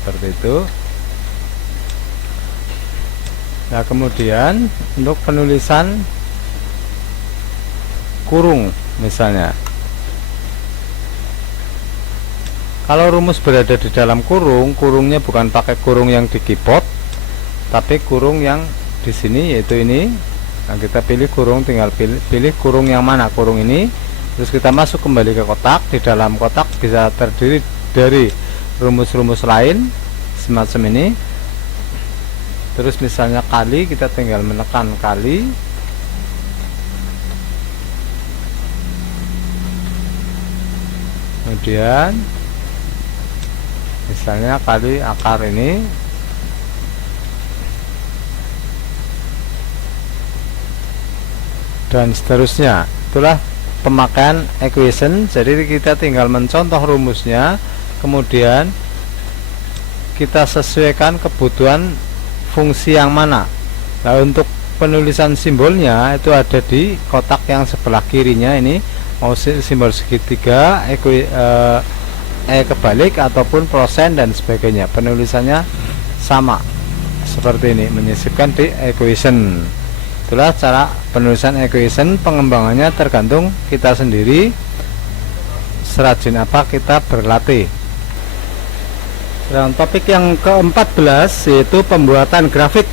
Seperti itu. Nah, kemudian untuk penulisan kurung misalnya, kalau rumus berada di dalam kurung, kurungnya bukan pakai kurung yang di keyboard, tapi kurung yang di sini, yaitu ini. Nah, kita pilih kurung, tinggal pilih kurung yang mana, kurung ini, terus kita masuk kembali ke kotak. Di dalam kotak bisa terdiri dari rumus-rumus lain semacam ini. Terus misalnya kali, kita tinggal menekan kali. Kemudian misalnya kali akar ini, dan seterusnya. Itulah pemakaian equation. Jadi kita tinggal mencontoh rumusnya, kemudian kita sesuaikan kebutuhan fungsi yang mana. Nah, untuk penulisan simbolnya itu ada di kotak yang sebelah kirinya ini, mau simbol segitiga, kebalik ataupun persen dan sebagainya. Penulisannya sama seperti ini, menyisipkan di equation. Itulah cara penulisan equation. Pengembangannya tergantung kita sendiri, serajin apa kita berlatih. Dan topik yang ke-14 yaitu pembuatan grafik.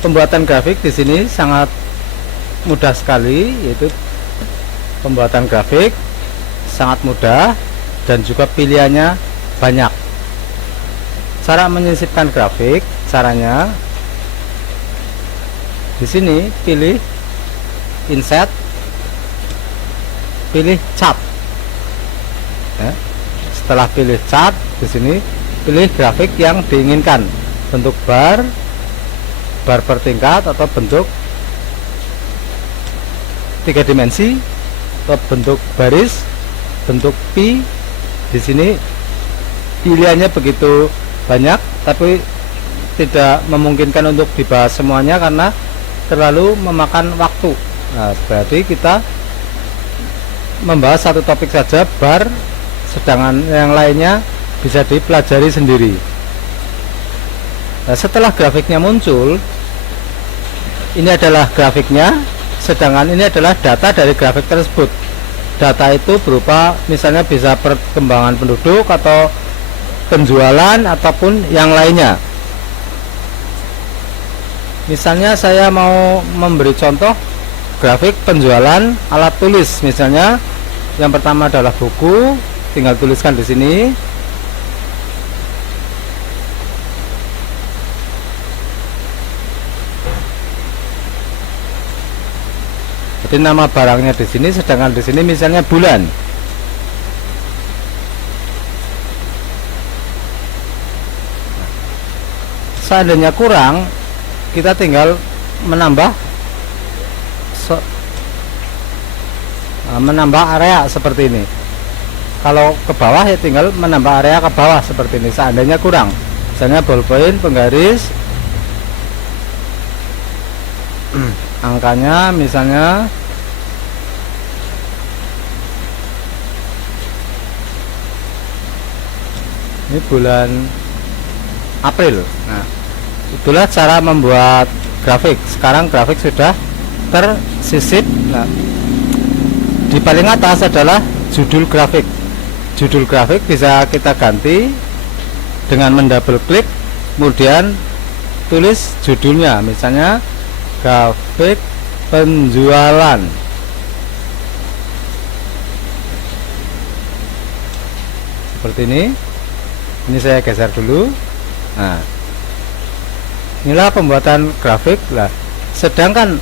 Pembuatan grafik di sini sangat mudah sekali, yaitu pembuatan grafik sangat mudah dan juga pilihannya banyak. Cara menyisipkan grafik, caranya di sini pilih insert, pilih chart. Ya. Setelah pilih chart, di sini pilih grafik yang diinginkan, bentuk bar per tingkat, atau bentuk 3 dimensi, atau bentuk baris, bentuk pi. Di sini pilihannya begitu banyak, tapi tidak memungkinkan untuk dibahas semuanya karena terlalu memakan waktu. Nah, berarti kita membahas satu topik saja bar, sedangkan yang lainnya bisa dipelajari sendiri. Nah, setelah grafiknya muncul, ini adalah grafiknya, sedangkan ini adalah data dari grafik tersebut. Data itu berupa misalnya bisa perkembangan penduduk atau penjualan ataupun yang lainnya. Misalnya saya mau memberi contoh grafik penjualan alat tulis. Misalnya yang pertama adalah buku, tinggal tuliskan di sini. Jadi nama barangnya di sini, sedangkan di sini misalnya bulan. Seandainya kurang, kita tinggal menambah area seperti ini. Kalau ke bawah ya tinggal menambah area ke bawah seperti ini. Seandainya kurang, misalnya ballpoint, penggaris, angkanya misalnya ini bulan April. Nah, itulah cara membuat grafik. Sekarang grafik sudah tersisip. Nah, di paling atas adalah judul grafik. Judul grafik bisa kita ganti dengan mendouble klik, kemudian tulis judulnya, misalnya grafik penjualan. Seperti ini. Ini saya geser dulu. Nah, inilah pembuatan grafik lah. Sedangkan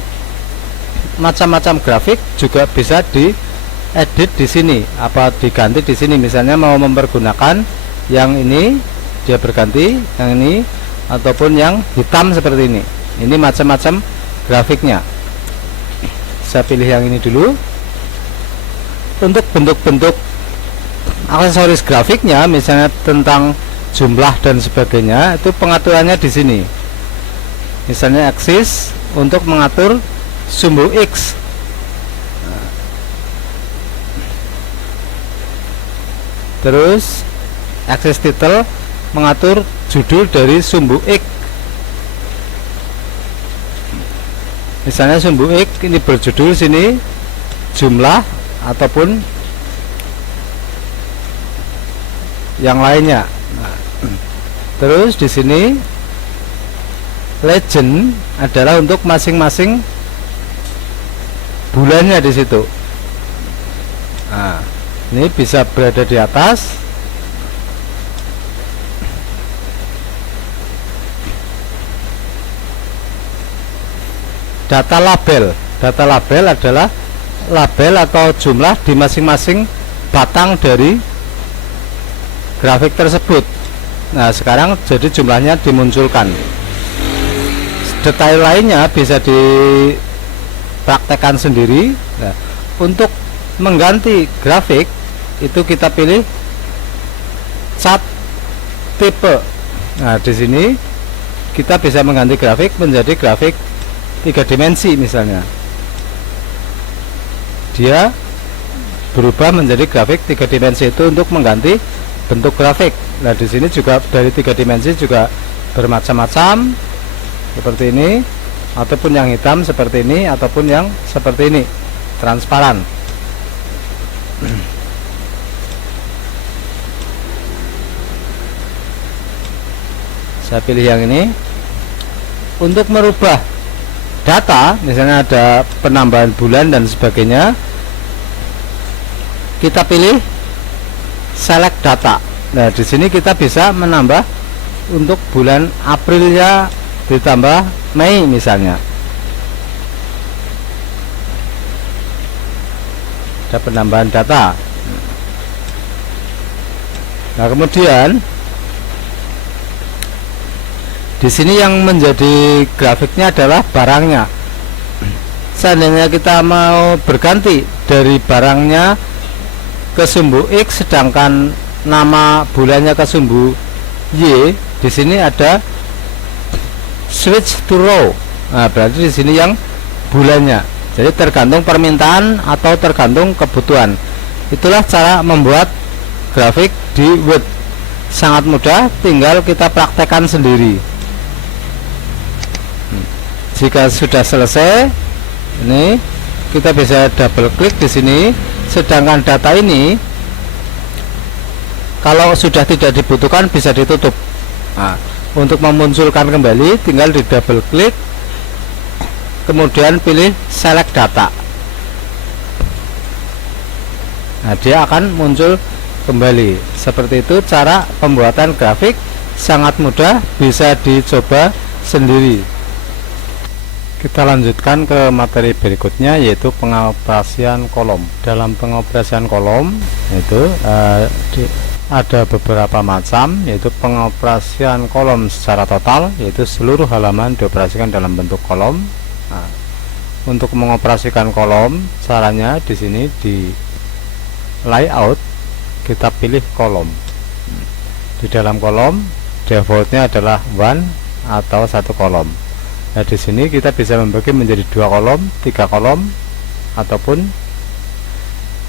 macam-macam grafik juga bisa diedit di sini, apa diganti di sini. Misalnya mau mempergunakan yang ini, dia berganti yang ini, ataupun yang hitam seperti ini. Ini macam-macam grafiknya. Saya pilih yang ini dulu. Untuk bentuk-bentuk aksesoris grafiknya, misalnya tentang jumlah dan sebagainya, itu pengaturannya di sini. Misalnya axis untuk mengatur sumbu X. Terus axis title mengatur judul dari sumbu X. Misalnya sumbu X ini berjudul sini jumlah ataupun yang lainnya. Nah, terus di sini legend adalah untuk masing-masing bulannya di situ. Nah, ini bisa berada di atas. Data label adalah label atau jumlah di masing-masing batang dari grafik tersebut. Nah, sekarang jadi jumlahnya dimunculkan. Detail lainnya bisa dipraktekkan sendiri. Nah, untuk mengganti grafik itu kita pilih cat tipe. Nah, di sini kita bisa mengganti grafik menjadi grafik 3 dimensi misalnya. Dia berubah menjadi grafik 3 dimensi itu untuk mengganti bentuk grafik. Nah, di sini juga dari 3 dimensi juga bermacam-macam seperti ini, ataupun yang hitam seperti ini, ataupun yang seperti ini transparan. Saya pilih yang ini. Untuk merubah data, misalnya ada penambahan bulan dan sebagainya, kita pilih select data. Nah, di sini kita bisa menambah untuk bulan Aprilnya ditambah Mei misalnya. Ada penambahan data. Nah, kemudian di sini yang menjadi grafiknya adalah barangnya. Seandainya kita mau berganti dari barangnya ke sumbu X, sedangkan nama bulannya ke sumbu Y, di sini ada switch to row. Nah, berarti di sini yang bulannya. Jadi tergantung permintaan atau tergantung kebutuhan. Itulah cara membuat grafik di Word. Sangat mudah, tinggal kita praktekkan sendiri. Jika sudah selesai, ini kita bisa double klik di sini. Sedangkan data ini kalau sudah tidak dibutuhkan bisa ditutup. Nah, untuk memunculkan kembali tinggal di double klik, kemudian pilih select data. Nah, dia akan muncul kembali. Seperti itu cara pembuatan grafik, sangat mudah, bisa dicoba sendiri. Kita lanjutkan ke materi berikutnya, yaitu pengoperasian kolom. Dalam pengoperasian kolom itu ada beberapa macam, yaitu pengoperasian kolom secara total, yaitu seluruh halaman dioperasikan dalam bentuk kolom. Nah, untuk mengoperasikan kolom, caranya di sini di layout kita pilih kolom. Di dalam kolom defaultnya adalah one atau satu kolom. Nah, di sini kita bisa membagi menjadi 2 kolom, 3 kolom, ataupun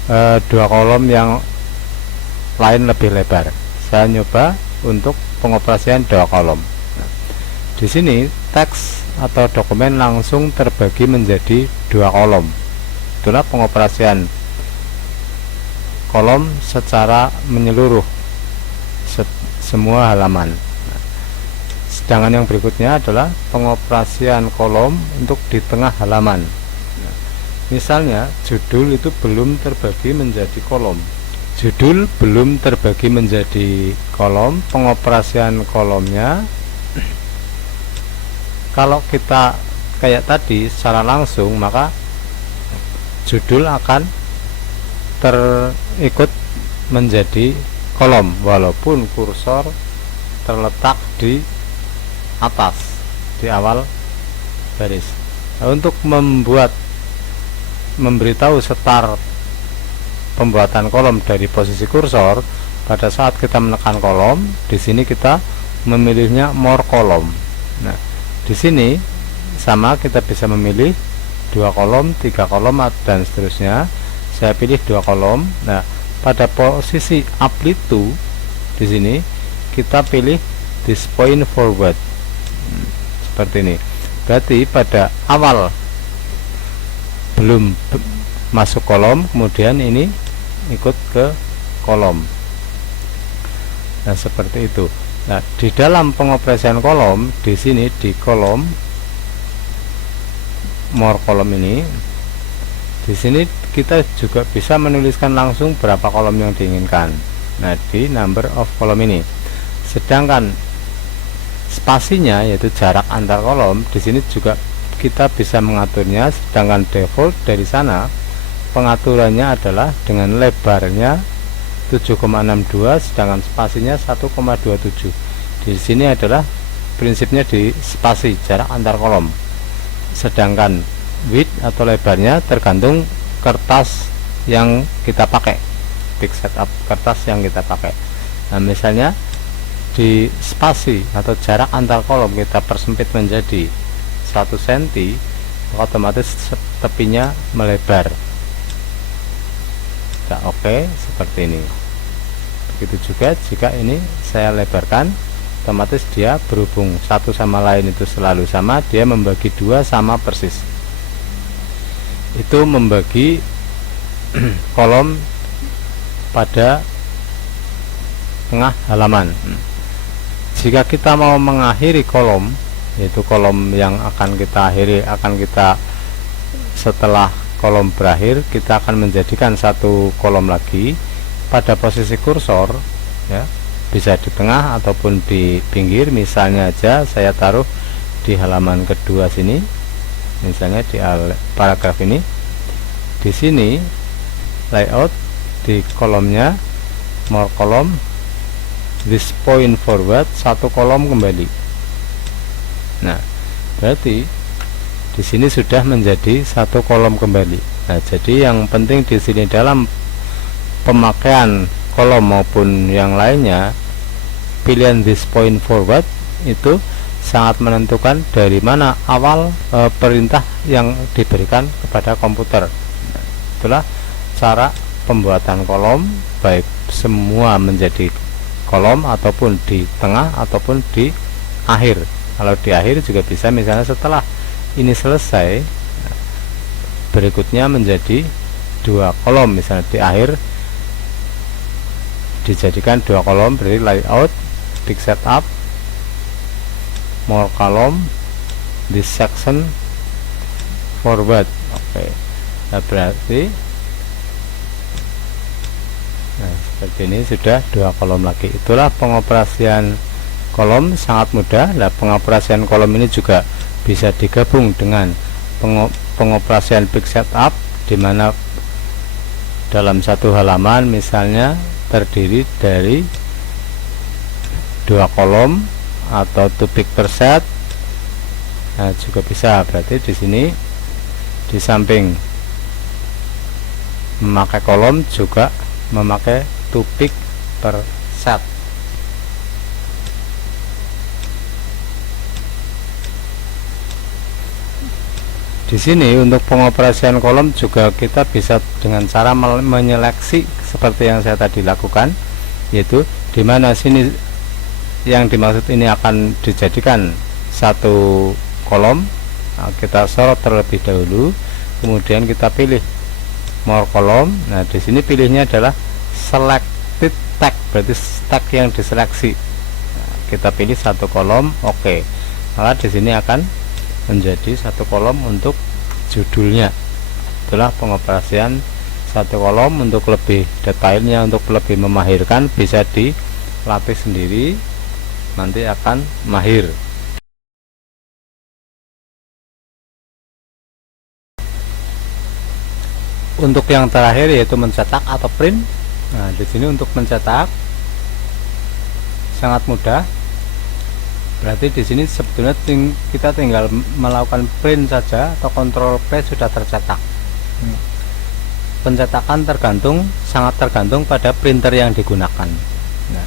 2 kolom yang lain lebih lebar. Saya nyoba untuk pengoperasian 2 kolom. Nah, di sini teks atau dokumen langsung terbagi menjadi 2 kolom. Itulah pengoperasian kolom secara menyeluruh semua halaman. Sedangkan yang berikutnya adalah pengoperasian kolom untuk di tengah halaman. Misalnya judul itu belum terbagi menjadi kolom. Judul belum terbagi menjadi kolom, pengoperasian kolomnya kalau kita kayak tadi secara langsung, maka judul akan terikut menjadi kolom walaupun kursor terletak di atas, di awal baris. Nah, untuk memberitahu start pembuatan kolom dari posisi kursor, pada saat kita menekan kolom, di sini kita memilihnya more kolom. Nah, di sini sama, kita bisa memilih 2 kolom, 3 kolom, dan seterusnya. Saya pilih 2 kolom. Nah, pada posisi apply to di sini kita pilih this point forward. Seperti ini. Berarti pada awal belum masuk kolom, kemudian ini ikut ke kolom. Nah, seperti itu. Nah, di dalam pengoperasian kolom, di sini di kolom more kolom ini, di sini kita juga bisa menuliskan langsung berapa kolom yang diinginkan. Nah, di number of kolom ini. Sedangkan spasinya, yaitu jarak antar kolom, di sini juga kita bisa mengaturnya. Sedangkan default dari sana pengaturannya adalah dengan lebarnya 7,62, sedangkan spasinya 1,27. Di sini adalah prinsipnya di spasi, jarak antar kolom. Sedangkan width atau lebarnya tergantung kertas yang kita pakai, pick setup kertas yang kita pakai. Nah, misalnya di spasi atau jarak antar kolom kita persempit menjadi 1 cm, otomatis tepinya melebar. Nah, oke, seperti ini. Begitu juga jika ini saya lebarkan, otomatis dia berhubung satu sama lain itu selalu sama, dia membagi 2 sama persis. Itu membagi kolom pada tengah halaman. Jika kita mau mengakhiri kolom, yaitu kolom yang akan kita akhiri, akan kita setelah kolom berakhir, kita akan menjadikan satu kolom lagi pada posisi kursor, ya, bisa di tengah ataupun di pinggir. Misalnya aja saya taruh di halaman kedua sini, misalnya di paragraf ini. Di sini layout, di kolomnya more kolom, this point forward, 1 kolom kembali. Nah, berarti di sini sudah menjadi 1 kolom kembali. Nah, jadi yang penting di sini dalam pemakaian kolom maupun yang lainnya, pilihan this point forward itu sangat menentukan dari mana awal perintah yang diberikan kepada komputer. Nah, itulah cara pembuatan kolom, baik semua menjadi kolom ataupun di tengah ataupun di akhir. Kalau di akhir juga bisa, misalnya setelah ini selesai, berikutnya menjadi 2 kolom, misalnya di akhir dijadikan 2 kolom, berarti layout, pick setup, more column, this section, forward. Oke. Nah, berarti seperti ini sudah 2 kolom lagi. Itulah pengoperasian kolom, sangat mudah. Nah, pengoperasian kolom ini juga bisa digabung dengan pengoperasian pick setup, di mana dalam satu halaman misalnya terdiri dari 2 kolom atau 2 pick per set. Nah, juga bisa. Berarti di sini di samping memakai kolom juga memakai 2 pick per set. Di sini untuk pengoperasian kolom juga kita bisa dengan cara menyeleksi seperti yang saya tadi lakukan, yaitu di mana sini yang dimaksud ini akan dijadikan 1 kolom. Nah, kita sorot terlebih dahulu, kemudian kita pilih more column. Nah, di sini pilihnya adalah selected tag, berarti tag yang diseleksi. Nah, kita pilih 1 kolom, oke. Maka di sini akan menjadi 1 kolom untuk judulnya. Itulah pengoperasian 1 kolom. Untuk lebih detailnya, untuk lebih memahirkan, bisa dilatih sendiri, nanti akan mahir. Untuk yang terakhir yaitu mencetak atau print. Nah, di sini untuk mencetak sangat mudah. Berarti di sini sebetulnya kita tinggal melakukan print saja atau Ctrl P sudah tercetak. Pencetakan sangat tergantung pada printer yang digunakan. Nah,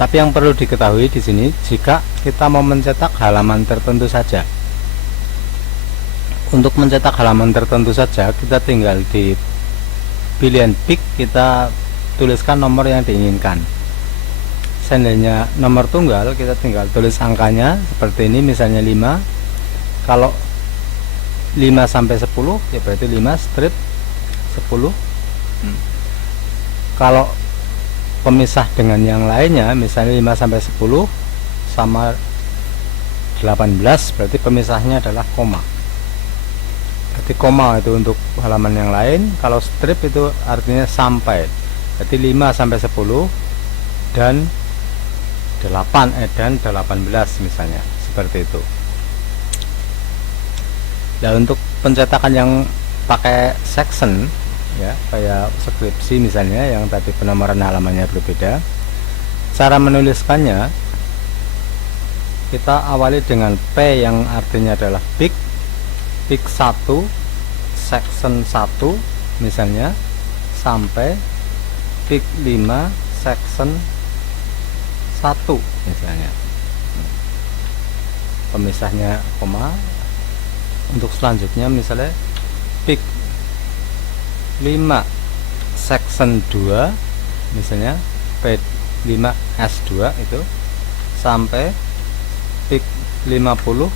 tapi yang perlu diketahui di sini, jika kita mau mencetak halaman tertentu saja, untuk mencetak halaman tertentu saja, kita tinggal di pilihan pick, kita tuliskan nomor yang diinginkan. Seandainya nomor tunggal, kita tinggal tulis angkanya seperti ini, misalnya 5. Kalau 5 sampai 10 ya berarti 5 strip 10. Kalau pemisah dengan yang lainnya, misalnya 5 sampai 10 sama 18, berarti pemisahnya adalah koma. Berarti koma itu untuk halaman yang lain. Kalau strip itu artinya sampai, berarti 5 sampai 10 dan 18 misalnya, seperti itu. Dan untuk pencetakan yang pakai section, ya kayak skripsi misalnya, yang tadi penomoran halamannya berbeda, cara menuliskannya kita awali dengan P yang artinya adalah pick 1 section 1 misalnya, sampai pick 5 section 1 misalnya, pemisahnya koma. Untuk selanjutnya misalnya pick 5 section 2 misalnya, P5 S2 itu sampai pick 50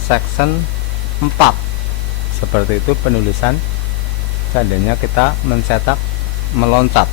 section 4. Seperti itu penulisan seandainya kita mencetak meloncat.